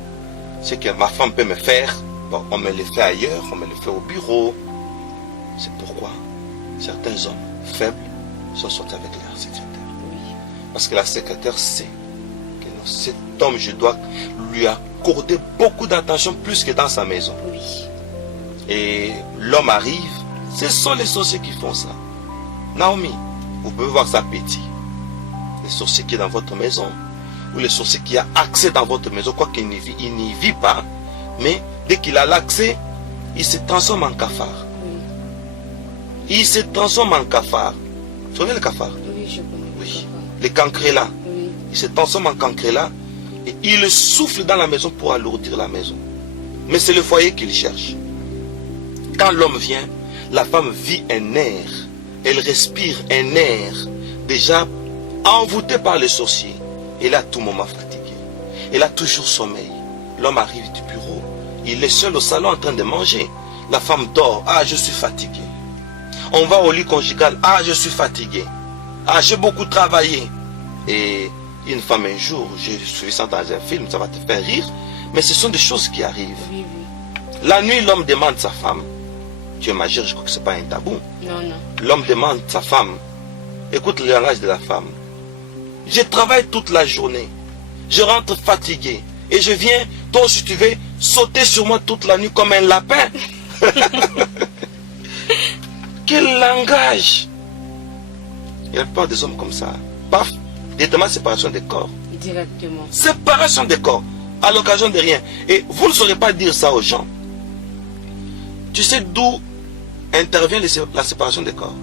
Ce que ma femme peut me faire, bon, on me le fait ailleurs, on me le fait au bureau. C'est pourquoi certains hommes faibles sont sortis avec leur secrétaire. Parce que la secrétaire sait que non, cet homme, je dois lui accorder beaucoup d'attention plus que dans sa maison. Oui. Et l'homme arrive, ce sont les sorciers qui font ça. Naomi, vous pouvez voir ça petit. Les sorciers qui sont dans votre maison, ou les sorciers qui a accès dans votre maison, quoi qu'il n'y vit pas, mais dès qu'il a l'accès, il se transforme en cafard. Oui. Il se transforme en cafard. Vous savez le cafard? Oui, je connais. Oui. Les cancrelats. Oui. Il se transforme en cancrelat et il souffle dans la maison pour alourdir la maison. Mais c'est le foyer qu'il cherche. Quand l'homme vient, la femme vit un air. Elle respire un air déjà envoûté par les sorciers. Elle est à tout moment fatiguée. Elle a toujours sommeil. L'homme arrive du bureau. Il est seul au salon en train de manger. La femme dort. Ah, je suis fatigué. On va au lit conjugal. Ah, je suis fatigué. Ah, j'ai beaucoup travaillé. Et une femme un jour, j'ai suivi ça dans un film, ça va te faire rire, mais ce sont des choses qui arrivent. Oui, oui. La nuit, l'homme demande sa femme. Tu es majeur, je crois que ce n'est pas un tabou. Non, non. L'homme demande sa femme. Écoute le langage de la femme. Je travaille toute la journée. Je rentre fatigué. Et je viens, toi si tu veux, sauter sur moi toute la nuit comme un lapin. Quel langage! Il y a pas des hommes comme ça. Paf, directement séparation des corps. Directement. Séparation des corps, à l'occasion de rien. Et vous ne saurez pas dire ça aux gens. Tu sais d'où intervient la séparation des corps?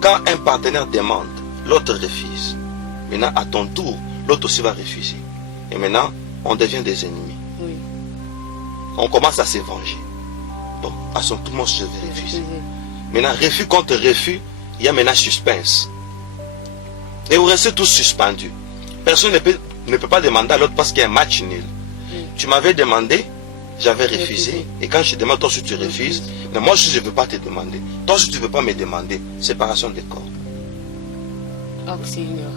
Quand un partenaire demande, l'autre refuse. Maintenant, à ton tour, l'autre aussi va refuser. Et maintenant, on devient des ennemis. Oui. On commence à se venger. Bon, à son tour, moi, je vais refuser. Maintenant, refus contre refus, il y a maintenant suspense. Et vous restez tous suspendus. Personne ne peut pas demander à l'autre parce qu'il y a un match nul. Tu m'avais demandé, j'avais refusé. Et quand je demande, toi aussi tu refuses. Mais moi aussi je ne veux pas te demander. Toi aussi tu ne veux pas me demander. Séparation des corps. Oh, c'est une erreur.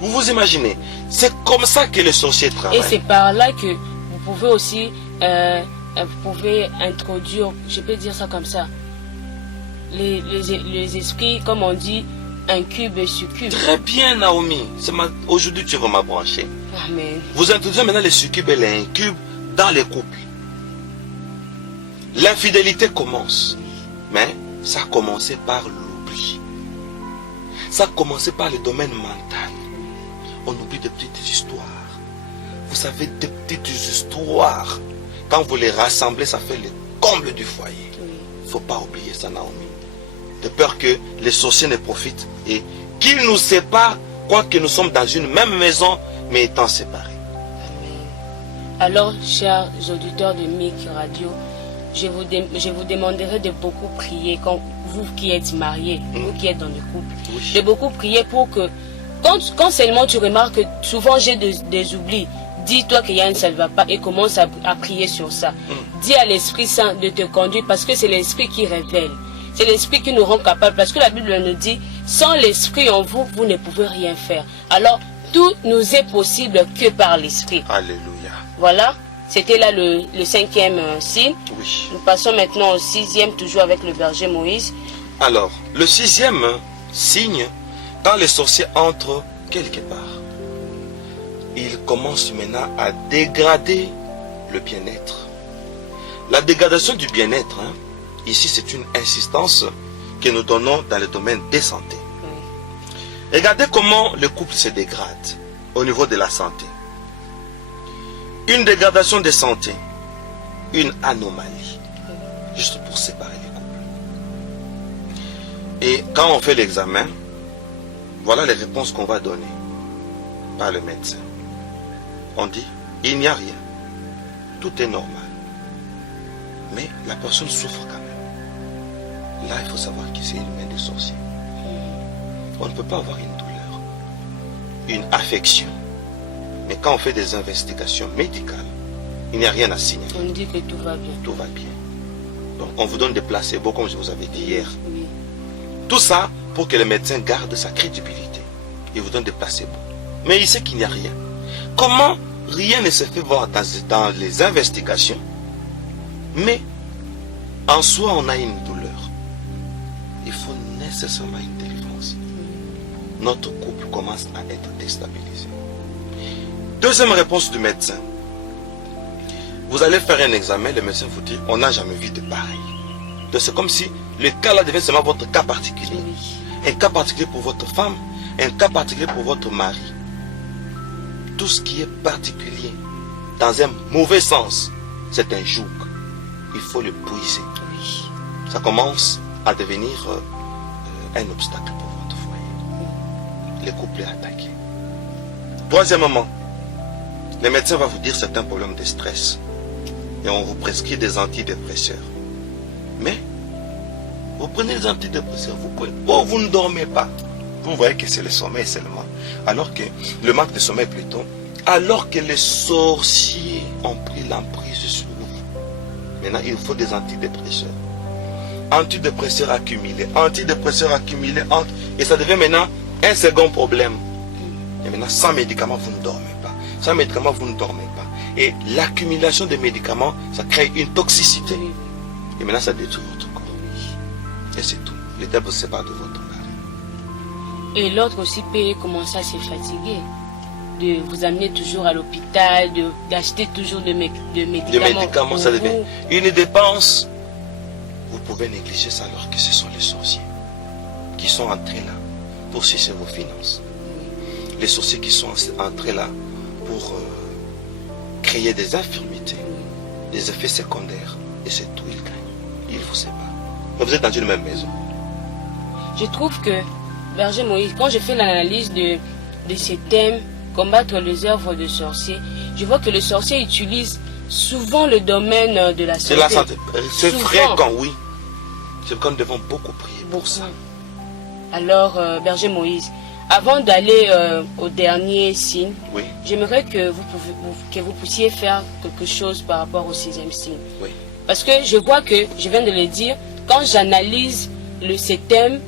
Vous vous imaginez? C'est comme ça que les sorciers travaillent. Et c'est par là que vous pouvez aussi vous pouvez introduire, je peux dire ça comme ça, les esprits, comme on dit, incube et succube. Très bien, Naomi. Aujourd'hui, tu vas m'abbrancher. Amen. Vous introduisez maintenant les succubes et les incubes dans les couples. L'infidélité commence. Mais ça a commencé par l'oubli. Ça a commencé par le domaine mental. On oublie de petites histoires. Vous savez, de petites histoires. Quand vous les rassemblez, ça fait le comble du foyer. Il ne faut pas oublier ça, Naomi. De peur que les sorciers ne profitent et qu'ils nous séparent, quoique nous sommes dans une même maison, mais étant séparés. Alors, chers auditeurs de MIC Radio, je vous demanderai de beaucoup prier, quand vous qui êtes mariés, vous qui êtes dans le couple, de beaucoup prier pour que, quand seulement tu remarques que souvent j'ai des oublis, dis-toi qu'il y a ça ne va pas et commence à prier sur ça. Dis à l'Esprit Saint de te conduire parce que c'est l'Esprit qui révèle. C'est l'Esprit qui nous rend capables. Parce que la Bible nous dit, sans l'Esprit en vous, vous ne pouvez rien faire. Alors, tout nous est possible que par l'Esprit. Alléluia. Voilà, c'était là le 5e signe. Oui. Nous passons maintenant au 6e, toujours avec le berger Moïse. Alors, le 6e signe, quand les sorciers entrent quelque part, ils commencent maintenant à dégrader le bien-être. La dégradation du bien-être, ici c'est une insistance que nous donnons dans le domaine des santé. Regardez comment le couple se dégrade au niveau de la santé. Une dégradation de santé, une anomalie, juste pour séparer les couples. Et quand on fait l'examen, voilà les réponses qu'on va donner par le médecin. On dit, il n'y a rien, tout est normal. Mais la personne souffre quand même. Là, il faut savoir que c'est une main de sorcier. On ne peut pas avoir une douleur, une affection. Mais quand on fait des investigations médicales, il n'y a rien à signaler. On dit que tout va bien. Tout va bien. Donc, on vous donne des placebos, comme je vous avais dit hier. Oui. Tout ça pour que le médecin garde sa crédibilité. Il vous donne des placebos. Mais il sait qu'il n'y a rien. Comment rien ne se fait voir dans les investigations, mais en soi, on a une douleur. Il faut nécessairement une délivrance. Notre couple commence à être déstabilisé. Deuxième réponse du médecin. Vous allez faire un examen, le médecin vous dit, on n'a jamais vu de pareil. Donc c'est comme si le cas là devait seulement votre cas particulier. Un cas particulier pour votre femme, un cas particulier pour votre mari. Tout ce qui est particulier, dans un mauvais sens, c'est un joug. Il faut le puiser. Ça commence à devenir un obstacle pour votre foyer. Le couple est attaqué. Troisièmement, le médecin va vous dire certains problèmes de stress. Et on vous prescrit des antidépresseurs. Mais, vous prenez les antidépresseurs, vous ne dormez pas. Vous voyez que c'est le sommeil seulement. Alors que, le manque de sommeil plutôt, alors que les sorciers ont pris l'emprise sur vous. Maintenant, il faut des antidépresseurs. Antidépresseurs accumulés, et ça devient maintenant un second problème. Et maintenant, sans médicaments, vous ne dormez pas. Sans médicaments, vous ne dormez pas. Et l'accumulation de médicaments, ça crée une toxicité. Et maintenant, ça détruit votre corps. Et c'est tout. Le diable se sépare de votre mari. Et l'autre aussi peut commencer à se fatiguer. de vous amener toujours à l'hôpital, d'acheter toujours de médicaments. Les médicaments, ça pour devient vous. une dépense. Vous pouvez négliger ça alors que ce sont les sorciers qui sont entrés là pour sucer vos finances. Les sorciers qui sont entrés là pour créer des infirmités, des effets secondaires. Et c'est tout, ils gagnent. Ils vous séparent. Mais vous êtes dans une même maison. Je trouve que, Berger Moïse, quand je fais l'analyse de ces thèmes, combattre les œuvres de sorciers, je vois que le sorcier utilise souvent le domaine de la santé. C'est la santé. C'est Souvent. fréquent, oui. C'est quand nous devons beaucoup prier pour ça. Alors, Berger Moïse, avant d'aller au dernier signe, Oui, j'aimerais que vous puissiez faire quelque chose par rapport au 6e signe. oui. Parce que je vois que, je viens de le dire, quand j'analyse ces thèmes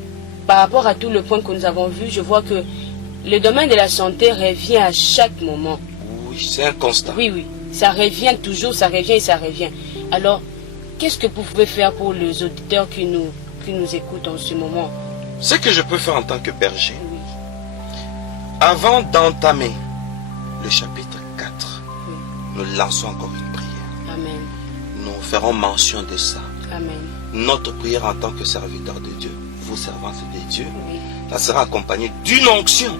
par rapport à tout le point que nous avons vu, je vois que le domaine de la santé revient à chaque moment. Oui, c'est un constat. Oui, oui, ça revient toujours, ça revient et ça revient. Alors, qu'est-ce que vous pouvez faire pour les auditeurs qui nous écoutent en ce moment? Ce que je peux faire en tant que berger, Oui, avant d'entamer le chapitre 4, nous lançons encore une prière. amen, Nous ferons mention de ça. amen. Notre prière en tant que serviteur de Dieu, vous servants de Dieu, Oui, ça sera accompagné d'une onction.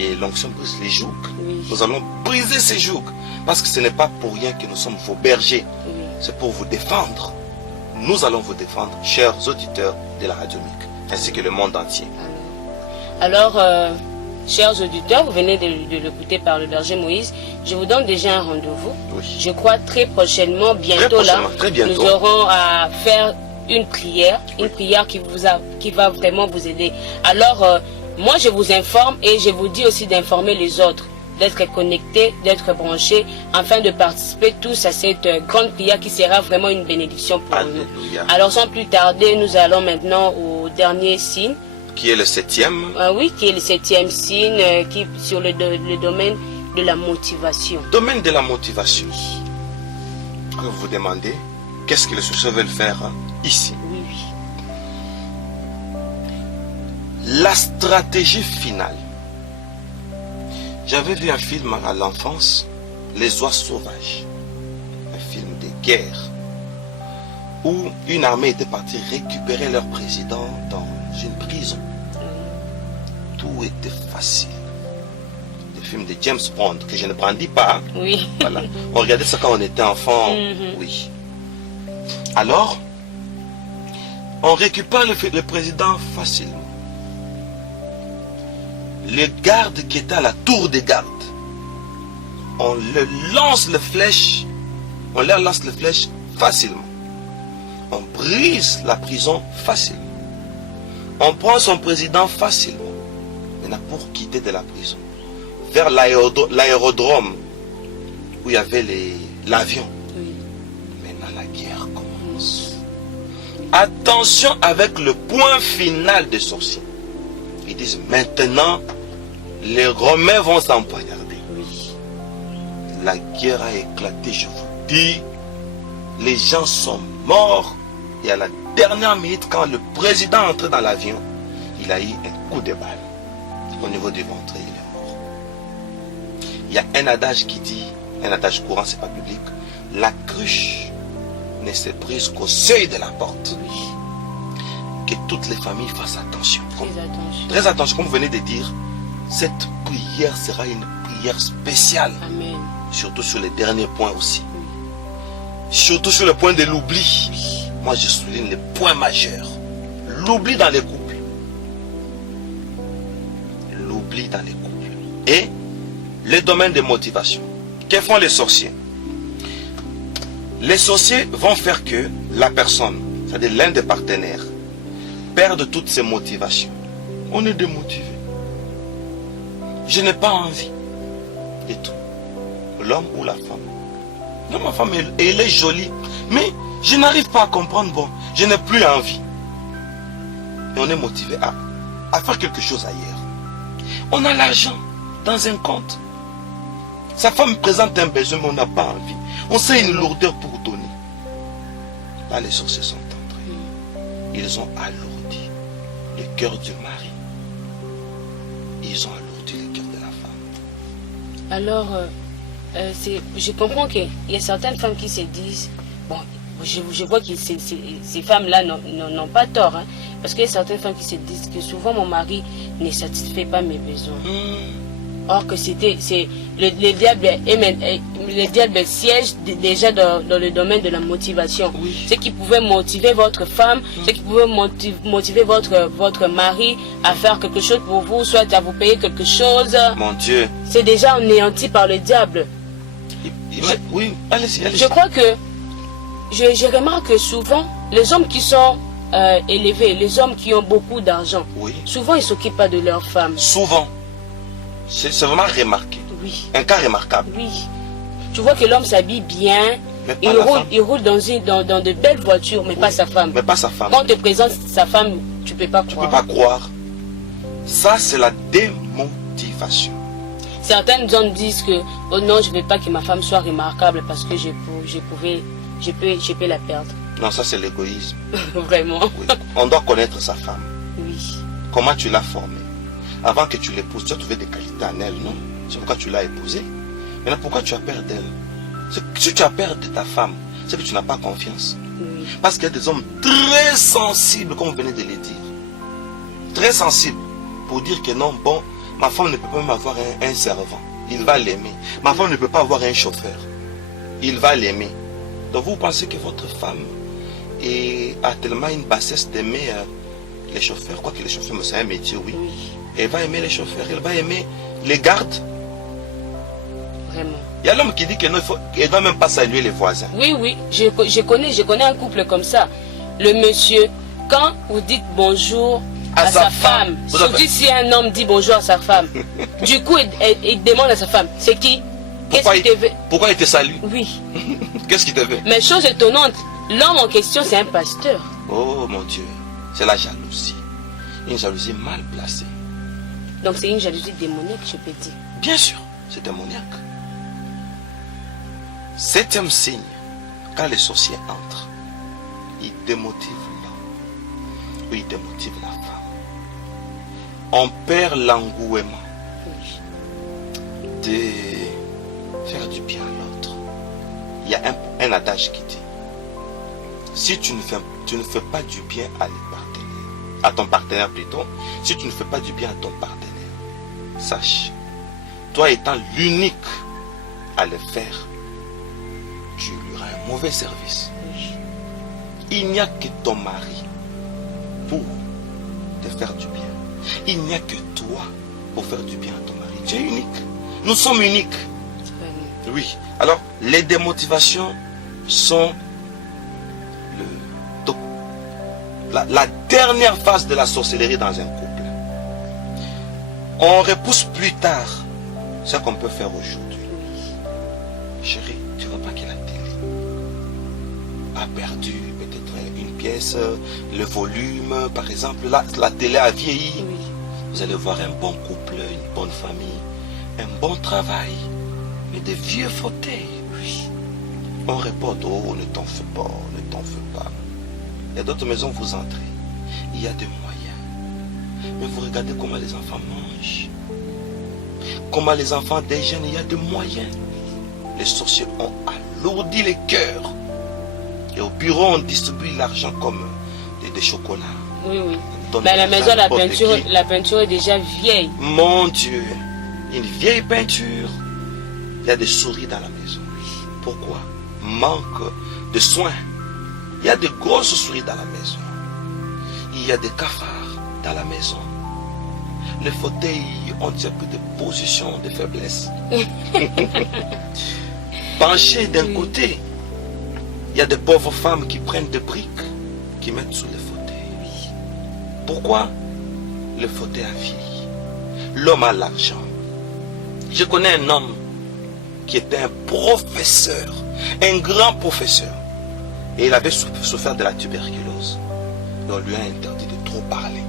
Et l'onction brise les jougs. oui, Nous allons briser ces jougs. Parce que ce n'est pas pour rien que nous sommes vos bergers. oui. C'est pour vous défendre. Nous allons vous défendre, chers auditeurs de la Radio Mic, ainsi que le monde entier. Alors, chers auditeurs, vous venez de l'écouter par le berger Moïse. Je vous donne déjà un rendez-vous. Oui. Je crois très prochainement, bientôt prochainement, très bientôt. nous aurons à faire une prière qui va vraiment vous aider. Alors, moi je vous informe et je vous dis aussi d'informer les autres, d'être connectés, d'être branchés, afin de participer tous à cette grande prière qui sera vraiment une bénédiction pour nous. Alléluia. Alors sans plus tarder, nous allons maintenant au dernier signe. Qui est le 7e. Oui, qui est le 7e signe, qui sur le domaine de la motivation. Domaine de la motivation. Que vous vous demandez, qu'est-ce que les sorciers veulent faire ici? Oui, oui. La stratégie finale. J'avais vu un film à l'enfance, Les Oies Sauvages. Un film de guerre. Où une armée était partie récupérer leur président dans une prison. Tout était facile. Des films de James Bond que je ne brandis pas. Oui. Voilà. On regardait ça quand on était enfant. Oui. Alors, on récupère le président facilement. Les gardes qui étaient à la tour des gardes, on leur lance les flèches facilement. On brise la prison facilement. On prend son président facilement. Maintenant, pour quitter de la prison, vers l'aérodrome où il y avait l'avion. Oui. Maintenant, la guerre commence. Attention avec le point final des sorciers. Ils disent maintenant, les Romains vont s'empoignarder. Oui. La guerre a éclaté, je vous dis. Les gens sont morts. Et à la dernière minute, quand le président entrait dans l'avion, il a eu un coup de balle. Au niveau du ventre, il est mort. Il y a un adage qui dit, un adage courant, c'est pas public, la cruche ne se brise qu'au seuil de la porte. Oui. Que toutes les familles fassent attention. Très attention. Très attention, comme vous venez de dire, cette prière sera une prière spéciale. Amen. Surtout sur les derniers points aussi. Oui. Surtout sur le point de l'oubli. Oui. Moi, je souligne les points majeurs. L'oubli dans les couples. L'oubli dans les couples. Et les domaines de motivation. Que font les sorciers? Les sorciers vont faire que la personne, c'est-à-dire l'un des partenaires, perde toutes ses motivations. On est démotivé. Je n'ai pas envie. Et tout. L'homme ou la femme. Non, ma femme, elle est jolie. Mais je n'arrive pas à comprendre. Bon, je n'ai plus envie. Et on est motivé à faire quelque chose ailleurs. On a l'argent dans un compte. Sa femme présente un besoin, mais on n'a pas envie. On sait une lourdeur pour donner. Là, les sorciers sont entrés. Ils ont alourdi le cœur du mari. Ils ont alourdi le cœur de la femme. Alors, je comprends qu'il y a certaines femmes qui se disent, bon, je vois que ces femmes-là n'ont pas tort, hein, parce qu'il y a certaines femmes qui se disent que souvent mon mari ne satisfait pas mes besoins. Or que le diable siège déjà dans le domaine de la motivation. Oui. Ce qui pouvait motiver votre femme, ce qui pouvait motiver votre mari à faire quelque chose pour vous, soit à vous payer quelque chose. Mon Dieu. C'est déjà anéanti par le diable. Oui, allez-y, allez-y. Je crois que je remarque que souvent, les hommes qui sont élevés, les hommes qui ont beaucoup d'argent, Oui. souvent ils ne s'occupent pas de leurs femmes. Souvent. C'est vraiment remarqué. Oui. Un cas remarquable. Oui. Tu vois que l'homme s'habille bien, Mais pas la femme. il roule dans de belles voitures, mais pas sa femme. Mais pas sa femme. Quand on te présente sa femme, tu ne peux pas Tu croire. peux pas croire. Ça, c'est la démotivation. Certaines hommes disent que oh non, je ne veux pas que ma femme soit remarquable parce que je peux la perdre. Non, ça, c'est l'égoïsme. Vraiment. Oui. On doit connaître sa femme. Oui. Comment tu l'as formée. Avant que tu l'épouses, tu as trouvé des qualités en elle, non? C'est pourquoi tu l'as épousée. Maintenant, pourquoi tu as peur d'elle? Si tu as peur de ta femme, c'est que tu n'as pas confiance. Oui. Parce qu'il y a des hommes très sensibles, comme vous venez de le dire. Très sensibles. Pour dire que non, bon, ma femme ne peut pas même avoir un servant. Il va l'aimer. Ma femme ne peut pas avoir un chauffeur. Il va l'aimer. Donc vous pensez que votre femme a tellement une bassesse d'aimer les chauffeurs, quoique les chauffeurs, c'est un métier, oui. Oui. Elle va aimer les chauffeurs, elle va aimer les gardes. Vraiment. Il y a l'homme qui dit qu'elle ne doit même pas saluer les voisins. Oui, oui. Je connais un couple comme ça. Le monsieur, quand vous dites bonjour à sa femme, surtout si un homme dit bonjour à sa femme, du coup, il demande à sa femme, c'est qui? Qu'est-ce qui te veut? Pourquoi il te salue? Oui. Qu'est-ce qu'il te veut? Mais chose étonnante, l'homme en question, c'est un pasteur. Oh mon Dieu, c'est la jalousie. Une jalousie mal placée. Donc c'est une jalousie démoniaque, je peux dire. Bien sûr, c'est démoniaque. Septième signe, quand les sorciers entrent, ils démotivent l'homme ou ils démotivent la femme. On perd l'engouement Oui. de faire du bien à l'autre. Il y a un adage qui dit, si tu ne fais pas du bien à ton partenaire plutôt, si tu ne fais pas du bien à ton partenaire, sache, toi étant l'unique à le faire, tu lui rends un mauvais service. Oui. Il n'y a que ton mari pour te faire du bien. Il n'y a que toi pour faire du bien à ton mari. Tu es unique. Nous sommes uniques. Vraiment. Oui. Alors, les démotivations sont la dernière phase de la sorcellerie dans un couple. On repousse plus tard ce qu'on peut faire aujourd'hui. Chérie, tu ne vois pas que la télé a perdu peut-être une pièce, le volume, par exemple, la télé a vieilli. Oui. Vous allez voir un bon couple, une bonne famille, un bon travail, mais des vieux fauteuils. Oui. On répond, oh, ne t'en fais pas, ne t'en fais pas. Il y a d'autres maisons, vous entrez, il y a des moyens. Mais vous regardez comment les enfants mangent, comment les enfants déjeunent, il y a des moyens. Les sorciers ont alourdi les cœurs. Et au bureau, on distribue l'argent comme des chocolats. Oui, oui. Donne Mais à la l'argent maison, à n'importe qui. la peinture est déjà vieille. Mon Dieu, une vieille peinture. Il y a des souris dans la maison. Pourquoi? Manque de soins. Il y a de grosses souris dans la maison. Il y a des cafards dans la maison. Les fauteuils ont déjà plus de positions de faiblesse. Penchés d'un côté, il y a des pauvres femmes qui prennent des briques, qui mettent sous les fauteuils. Pourquoi? Le fauteuil a vieilli. L'homme a l'argent. Je connais un homme qui était un professeur, un grand professeur. Et il avait souffert de la tuberculose. Et on lui a interdit de trop parler.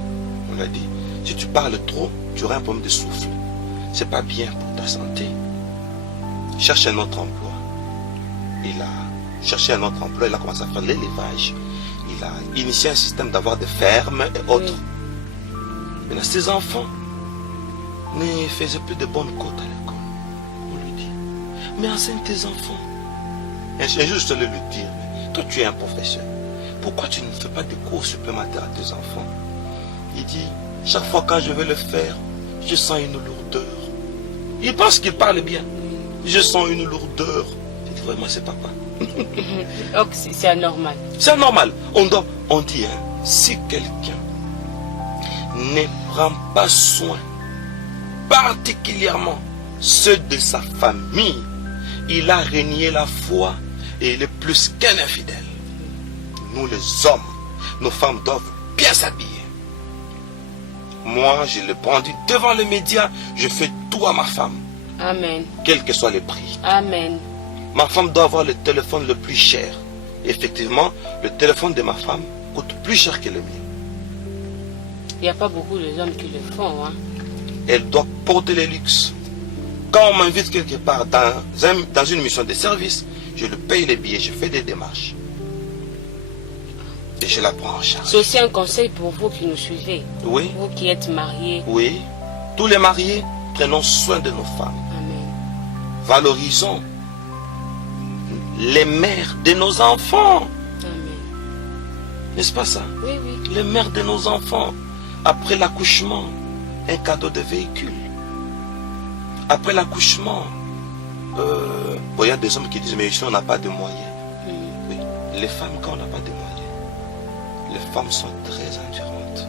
On lui a dit, si tu parles trop, tu auras un problème de souffle. C'est pas bien pour ta santé. Cherche un autre emploi. Il a cherché un autre emploi, il a commencé à faire l'élevage. Il a initié un système d'avoir des fermes et autres. Maintenant, ses enfants ne faisaient plus de bonnes côtes à l'école. On Mais enseigne tes enfants. Un jour, je te le dire. Toi, tu es un professeur. Pourquoi tu ne fais pas des cours supplémentaires à tes enfants? Il dit, chaque fois quand je vais le faire, je sens une lourdeur. Il pense qu'il parle bien. Je sens une lourdeur. Je dis, vraiment, c'est papa. Donc, c'est anormal. C'est anormal. On dit, hein, si quelqu'un ne prend pas soin, particulièrement ceux de sa famille, il a renié la foi et il est plus qu'un infidèle. Nous les hommes, nos femmes doivent bien s'habiller. Moi, je le brandis devant les médias, je fais tout à ma femme. Amen. Quels que soient les prix. Amen. Ma femme doit avoir le téléphone le plus cher. Effectivement, le téléphone de ma femme coûte plus cher que le mien. Il n'y a pas beaucoup d'hommes qui le font. Hein. Elle doit porter les luxes. Quand on m'invite quelque part dans une mission de service, je le paye les billets, je fais des démarches. Et je la prends en charge. C'est aussi un conseil pour vous qui nous suivez. Oui. Vous qui êtes mariés. Oui. Tous les mariés, prenons soin de nos femmes. Amen. Valorisons les mères de nos enfants. Amen. N'est-ce pas ça? Oui, oui. Les mères de nos enfants. Après l'accouchement, un cadeau de véhicule. Après l'accouchement, il y a des hommes qui disent, mais ici on n'a pas de moyens. Oui. Les femmes, quand on n'a pas de moyens, les femmes sont très endurantes.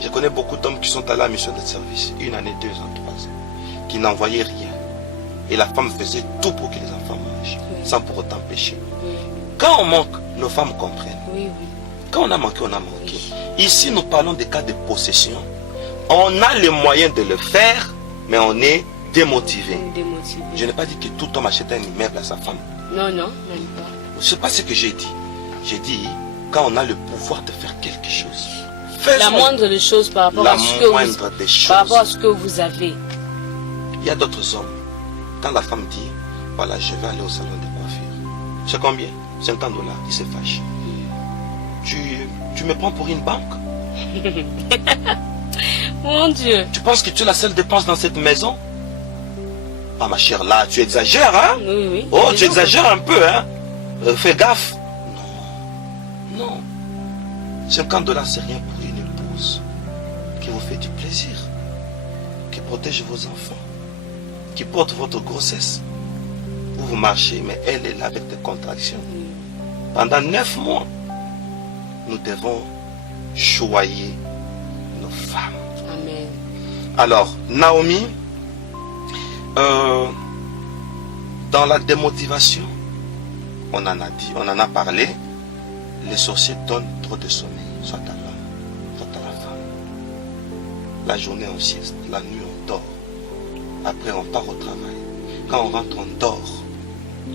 Je connais beaucoup d'hommes qui sont allés à la mission de service, 1 année, 2 ans, 3 ans, qui n'envoyaient rien. Et la femme faisait tout pour que les enfants mangent, oui. sans pour autant pécher. Oui. Quand on manque, nos femmes comprennent. Oui, oui. Quand on a manqué, on a manqué. Oui. Ici, nous parlons des cas de possession. On a les moyens de le faire, mais on est démotivé. Démotivé. Je n'ai pas dit que tout homme achète un immeuble à sa femme. Non, non, même pas. Ce n'est pas ce que j'ai dit. J'ai dit, quand on a le pouvoir de faire quelque chose, La faisons moindre des choses par rapport la à ce que vous, moindre des choses. par rapport à ce que vous avez. Il y a d'autres hommes. Quand la femme dit, voilà, je vais aller au salon de coiffure. C'est combien? 50 $. Il se fâche. Tu me prends pour une banque? Mon Dieu. Tu penses que tu es la seule dépense dans cette maison? Ah ma chère, là, tu exagères, hein? Oui, oui. Oh, tu exagères un peu, hein? Fais gaffe. Non. Non. 50 $, c'est rien pour une épouse qui vous fait du plaisir, qui protège vos enfants, qui porte votre grossesse. Vous marchez, mais elle est là avec des contractions. Pendant 9 mois, nous devons choyer nos femmes. Amen. Alors, Naomi, dans la démotivation, on en a dit, on en a parlé, les sorciers donnent trop de sommeil, soit à l'homme, soit à la femme. La journée on sieste, la nuit on dort. Après on part au travail. Quand on rentre, on dort.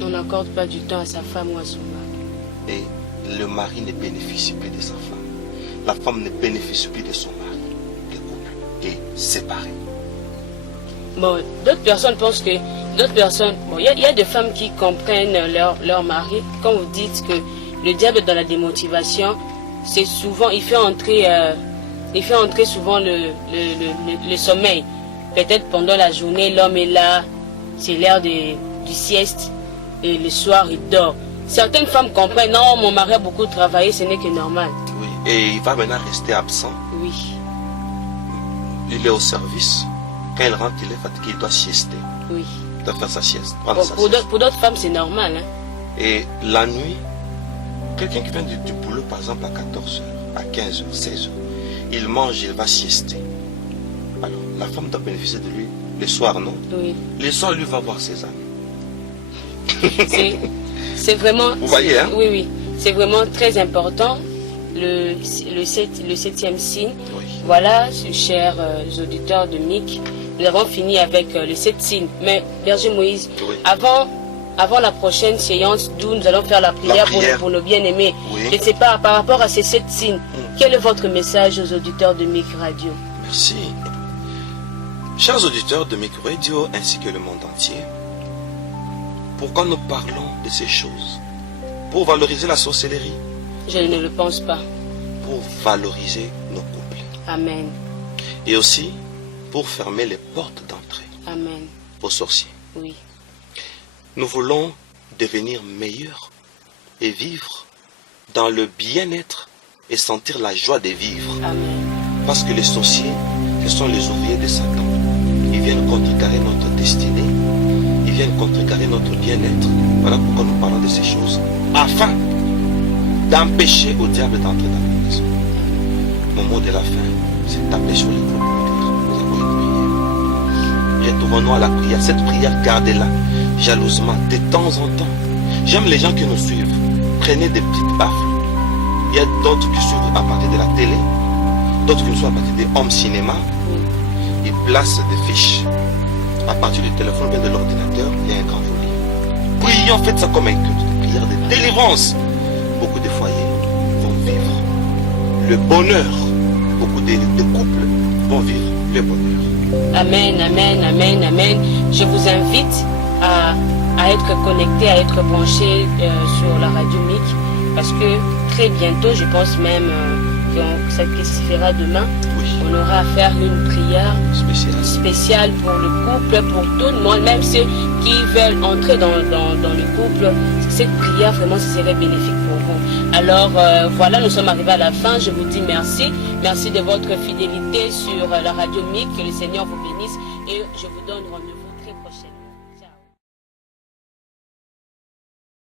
On n'accorde pas du temps à sa femme ou à son mari. Et le mari ne bénéficie plus de sa femme. La femme ne bénéficie plus de son mari. Le couple est séparé. Bon, d'autres personnes pensent que... D'autres personnes... Bon, il y a des femmes qui comprennent leur mari. Quand vous dites que le diable dans la démotivation, c'est souvent... Il fait entrer souvent le sommeil. Peut-être pendant la journée, l'homme est là. C'est l'heure du sieste. Et le soir, il dort. Certaines femmes comprennent, non, mon mari a beaucoup travaillé, ce n'est que normal. Oui, et il va maintenant rester absent. Oui. Il est au service. Quand il rentre, il est fatigué, il doit siester. Oui. Il doit faire sa sieste. Bon, pour d'autres femmes, c'est normal. Hein? Et la nuit, quelqu'un qui vient du boulot, par exemple, à 14h, à 15h, 16h, il mange, il va siester. Alors, la femme doit bénéficier de lui. Le soir, non? Oui. Le soir, lui va voir ses amis. C'est vraiment... Vous voyez, hein? Oui, oui. C'est vraiment très important. Le 7e signe. Oui. Voilà, chers auditeurs de MIC, nous avons fini avec les 7 signes. Mais, Berger Moïse, Oui. avant la prochaine séance d'où nous allons faire la prière, pour nos bien-aimés, Oui. je ne sais pas, par rapport à ces 7 signes, quel est votre message aux auditeurs de MIC Radio? Merci. Chers auditeurs de MIC Radio ainsi que le monde entier, pourquoi nous parlons de ces choses? Pour valoriser la sorcellerie, Je ne le pense pas. pour valoriser nos couples. Amen. Et aussi pour fermer les portes d'entrée Amen. aux sorciers. Oui. Nous voulons devenir meilleurs et vivre dans le bien-être et sentir la joie de vivre. Amen. Parce que les sorciers, ce sont les ouvriers de Satan. Ils viennent contrecarrer notre destinée. Ils viennent contrecarrer notre bien-être. Voilà pourquoi nous parlons de ces choses. Afin d'empêcher au diable d'entrer dans la maison. Au mot de la fin, c'est taper sur les coups pour dire nous avons une prière. Retournons à la prière. Cette prière, gardez-la jalousement, de temps en temps. J'aime les gens qui nous suivent. Prenez des petites baffles. Il y a d'autres qui suivent à partir de la télé, d'autres qui nous suivent à partir des home cinéma. Ils placent des fiches à partir du téléphone ou de l'ordinateur. Il y a un grand volume. Prions, faites ça comme un culte de prière de délivrance. Beaucoup de foyers vont vivre le bonheur. Beaucoup de couples vont vivre le bonheur. Amen, amen, amen, amen. Je vous invite à être connecté, à être branché sur la radio MIC, parce que très bientôt, je pense même que ça se fera demain, Oui. on aura à faire une prière Spécial. spéciale pour le couple, pour tout le monde, même ceux qui veulent entrer dans le couple. Cette prière, vraiment, ce serait bénéfique pour vous. Alors, voilà, nous sommes arrivés à la fin. Je vous dis merci. Merci de votre fidélité sur la radio MIC. Que le Seigneur vous bénisse et je vous donne rendez-vous